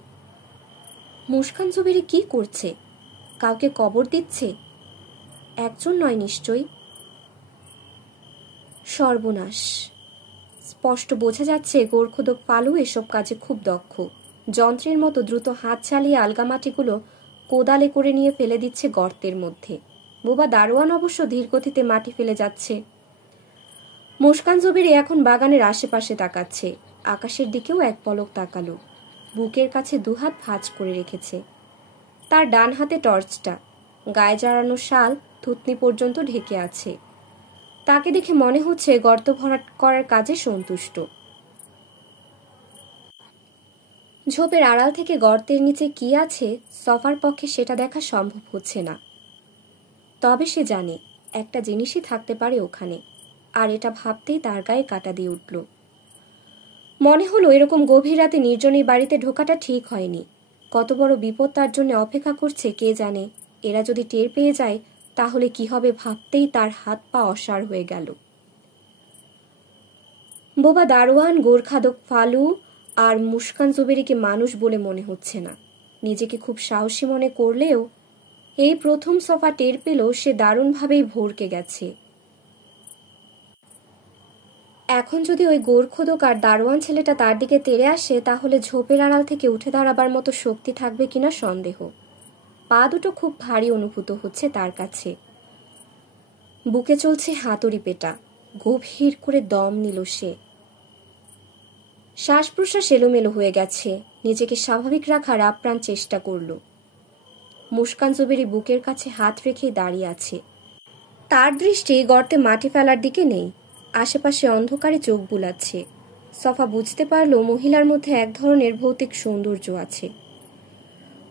মুস্কান জুবেরি কি করছে? কাউকে কবর দিচ্ছে? একজন নয় নিশ্চয়ই। সর্বনাশ! স্পষ্ট বোঝা যাচ্ছে গোরখোদক ফালু এসব কাজে খুব দক্ষ। যন্ত্রের মতো দ্রুত হাত চালিয়ে আলগা মাটিগুলো কোদালে করে নিয়ে ফেলে দিচ্ছে গর্তের মধ্যে। বোবা দারোয়ান অবশ্য ধীরগতিতে মাটি ফেলে যাচ্ছে। মুস্কান জুবেরি এখন বাগানের আশেপাশে তাকাচ্ছে। আকাশের দিকেও এক পলক তাকালো। বুকের কাছে দুহাত ভাঁজ করে রেখেছে। তার ডান হাতে টর্চটা, গায়ে জড়ানো শাল থুতনি পর্যন্ত ঢেকে আছে। তাকে দেখে মনে হচ্ছে গর্ত ভরাট করার কাজে সন্তুষ্ট। ঝোপের আড়াল থেকে গর্তের নিচে কি আছে সফার পক্ষে সেটা দেখা সম্ভব হচ্ছে না। তবে সে জানে একটা জিনিসই থাকতে পারে ওখানে, আর এটা ভাবতেই তার গায়ে কাঁটা দিয়ে উঠল। মনে হলো এরকম গভীর রাতে নির্জন এই বাড়িতে ঢোকাটা ঠিক হয়নি। কত বড় বিপদ তার জন্য অপেক্ষা করছে কে জানে। এরা যদি টের পেয়ে যায় তাহলে কি হবে ভাবতেই তার হাত পা অসাড় হয়ে গেল। বোবা দারোয়ান, গোরখাদক ফালু আর মুস্কান জুবেরিকে মানুষ বলে মনে হচ্ছে না। নিজেকে খুব সাহসী মনে করলেও এই প্রথম সফা টের পেল সে দারুণভাবেই ভরকে গেছে। এখন যদি ওই গোরখোদক আর দারোয়ান ছেলেটা তার দিকে তেড়ে আসে তাহলে ঝোপের আড়াল থেকে উঠে দাঁড়াবার মতো শক্তি থাকবে কিনা সন্দেহ। পা দুটো খুব ভারী অনুভূত হচ্ছে তার কাছে। বুকে চলছে হাতুড়ি পেটা। গভীর করে দম নিল সে। শ্বাস প্রশ্বাস এলোমেলো হয়ে গেছে। নিজেকে স্বাভাবিক রাখার আপ্রাণ চেষ্টা করল। মুস্কান জুবেরি বুকের কাছে হাত রেখে দাঁড়িয়ে আছে। তার দৃষ্টি গর্তে মাটি ফেলার দিকে নেই। আশেপাশে অন্ধকারে চোখ বুলাচ্ছে। সফা বুঝতে পারল মহিলার মধ্যে এক ধরনের ভৌতিক সৌন্দর্য আছে।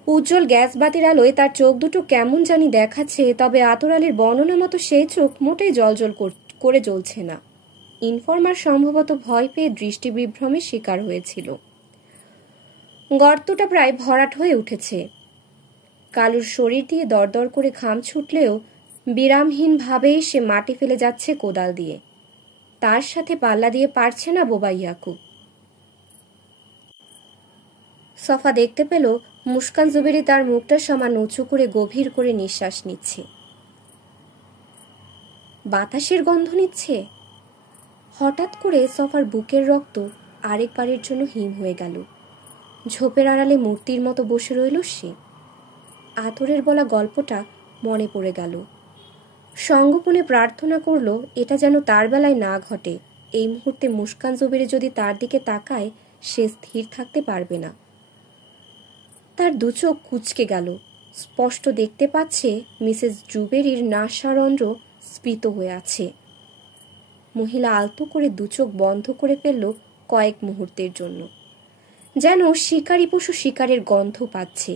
উজ্জ্বল গ্যাস বাতির আলোয় তার চোখ দুটো কেমন জানি দেখাচ্ছে, তবে আতরালির বর্ণনা মতো সেই চোখ মোটেই জলজল করে জ্বলছে না। ইনফরমার সম্ভবত ভয় পেয়ে দৃষ্টি বিভ্রমের শিকার হয়েছিল। গর্তটা প্রায় ভরাট হয়ে উঠেছে। কালুর শরীর দিয়ে দরদর করে ঘাম ছুটলেও বিরামহীনভাবেই সে মাটি ফেলে যাচ্ছে কোদাল দিয়ে। তার সাথে পাল্লা দিয়ে পারছে না বোবা ইয়াকুব। সফা দেখতে পেল মুস্কান জুবেরি তার মুখটা সমান উঁচু করে গভীর করে নিঃশ্বাস নিচ্ছে। বাতাসের গন্ধ নিচ্ছে। হঠাৎ করে সফার বুকের রক্ত আরেকবারের জন্য হিম হয়ে গেল। ঝোপের আড়ালে মূর্তির মতো বসে রইল সে। আতরের বলা গল্পটা মনে পড়ে গেল। সঙ্গোপনে প্রার্থনা করল এটা যেন তার বেলায় না ঘটে। এই মুহূর্তে মুস্কান জুবেরি যদি তার দিকে তাকায় সে স্থির থাকতে পারবে না। তার দু চোখ কুঁচকে গেল। স্পষ্ট দেখতে পাচ্ছে মিসেস জুবেরির নাসারন্ধ্র স্ফীত হয়ে আছে। মহিলা আলতো করে দু চোখ বন্ধ করে ফেলল কয়েক মুহূর্তের জন্য, যেন শিকারী পশু শিকারের গন্ধ পাচ্ছে।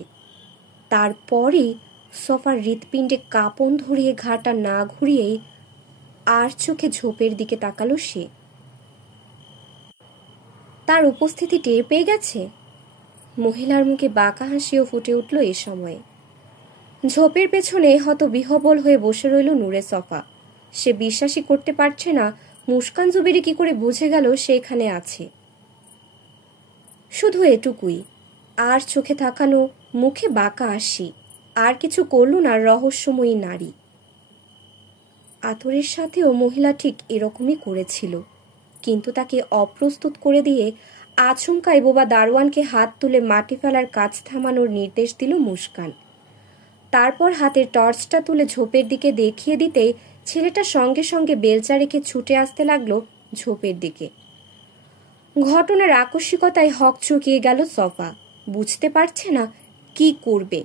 তারপরে সফার হৃৎপিণ্ডে কাঁপন ধরিয়ে ঘাড়টা না ঘুরিয়েই আর চোখে ঝোপের দিকে তাকালো সে। তার উপস্থিতি টের পেয়ে গেছে। মহিলার মুখে বাঁকা হাসিও ফুটে উঠল এ সময়ে। ঝোপের পেছনে হতবিহ্বল হয়ে বসে রইল নূরে সফা। সে বিশ্বাসই করতে পারছে না মুস্কান জুবেরি কি করে বুঝে গেল সে এখানে আছে। শুধু এটুকুই, আর চোখে তাকানো, মুখে বাঁকা হাসি, আর কিছু করল না রহস্যময়ী নারী। আতরের সাথেও মহিলা ঠিক এরকমই করেছিল, কিন্তু তাকে অপ্রস্তুত করে দিয়ে আচমকাই বোবা দারোয়ানকে হাত তুলে মাটি ফেলার কাজ থামানোর নির্দেশ দিল মুস্কান। তারপর হাতের টর্চটা তুলে ঝোপের দিকে দেখিয়ে দিতেই ছেলেটা সঙ্গে সঙ্গে বেলচা রেখে ছুটে আসতে লাগলো ঝোপের দিকে। ঘটনার আকস্মিকতায় হক চুকিয়ে গেল সফা। বুঝতে পারছে না কি করবে।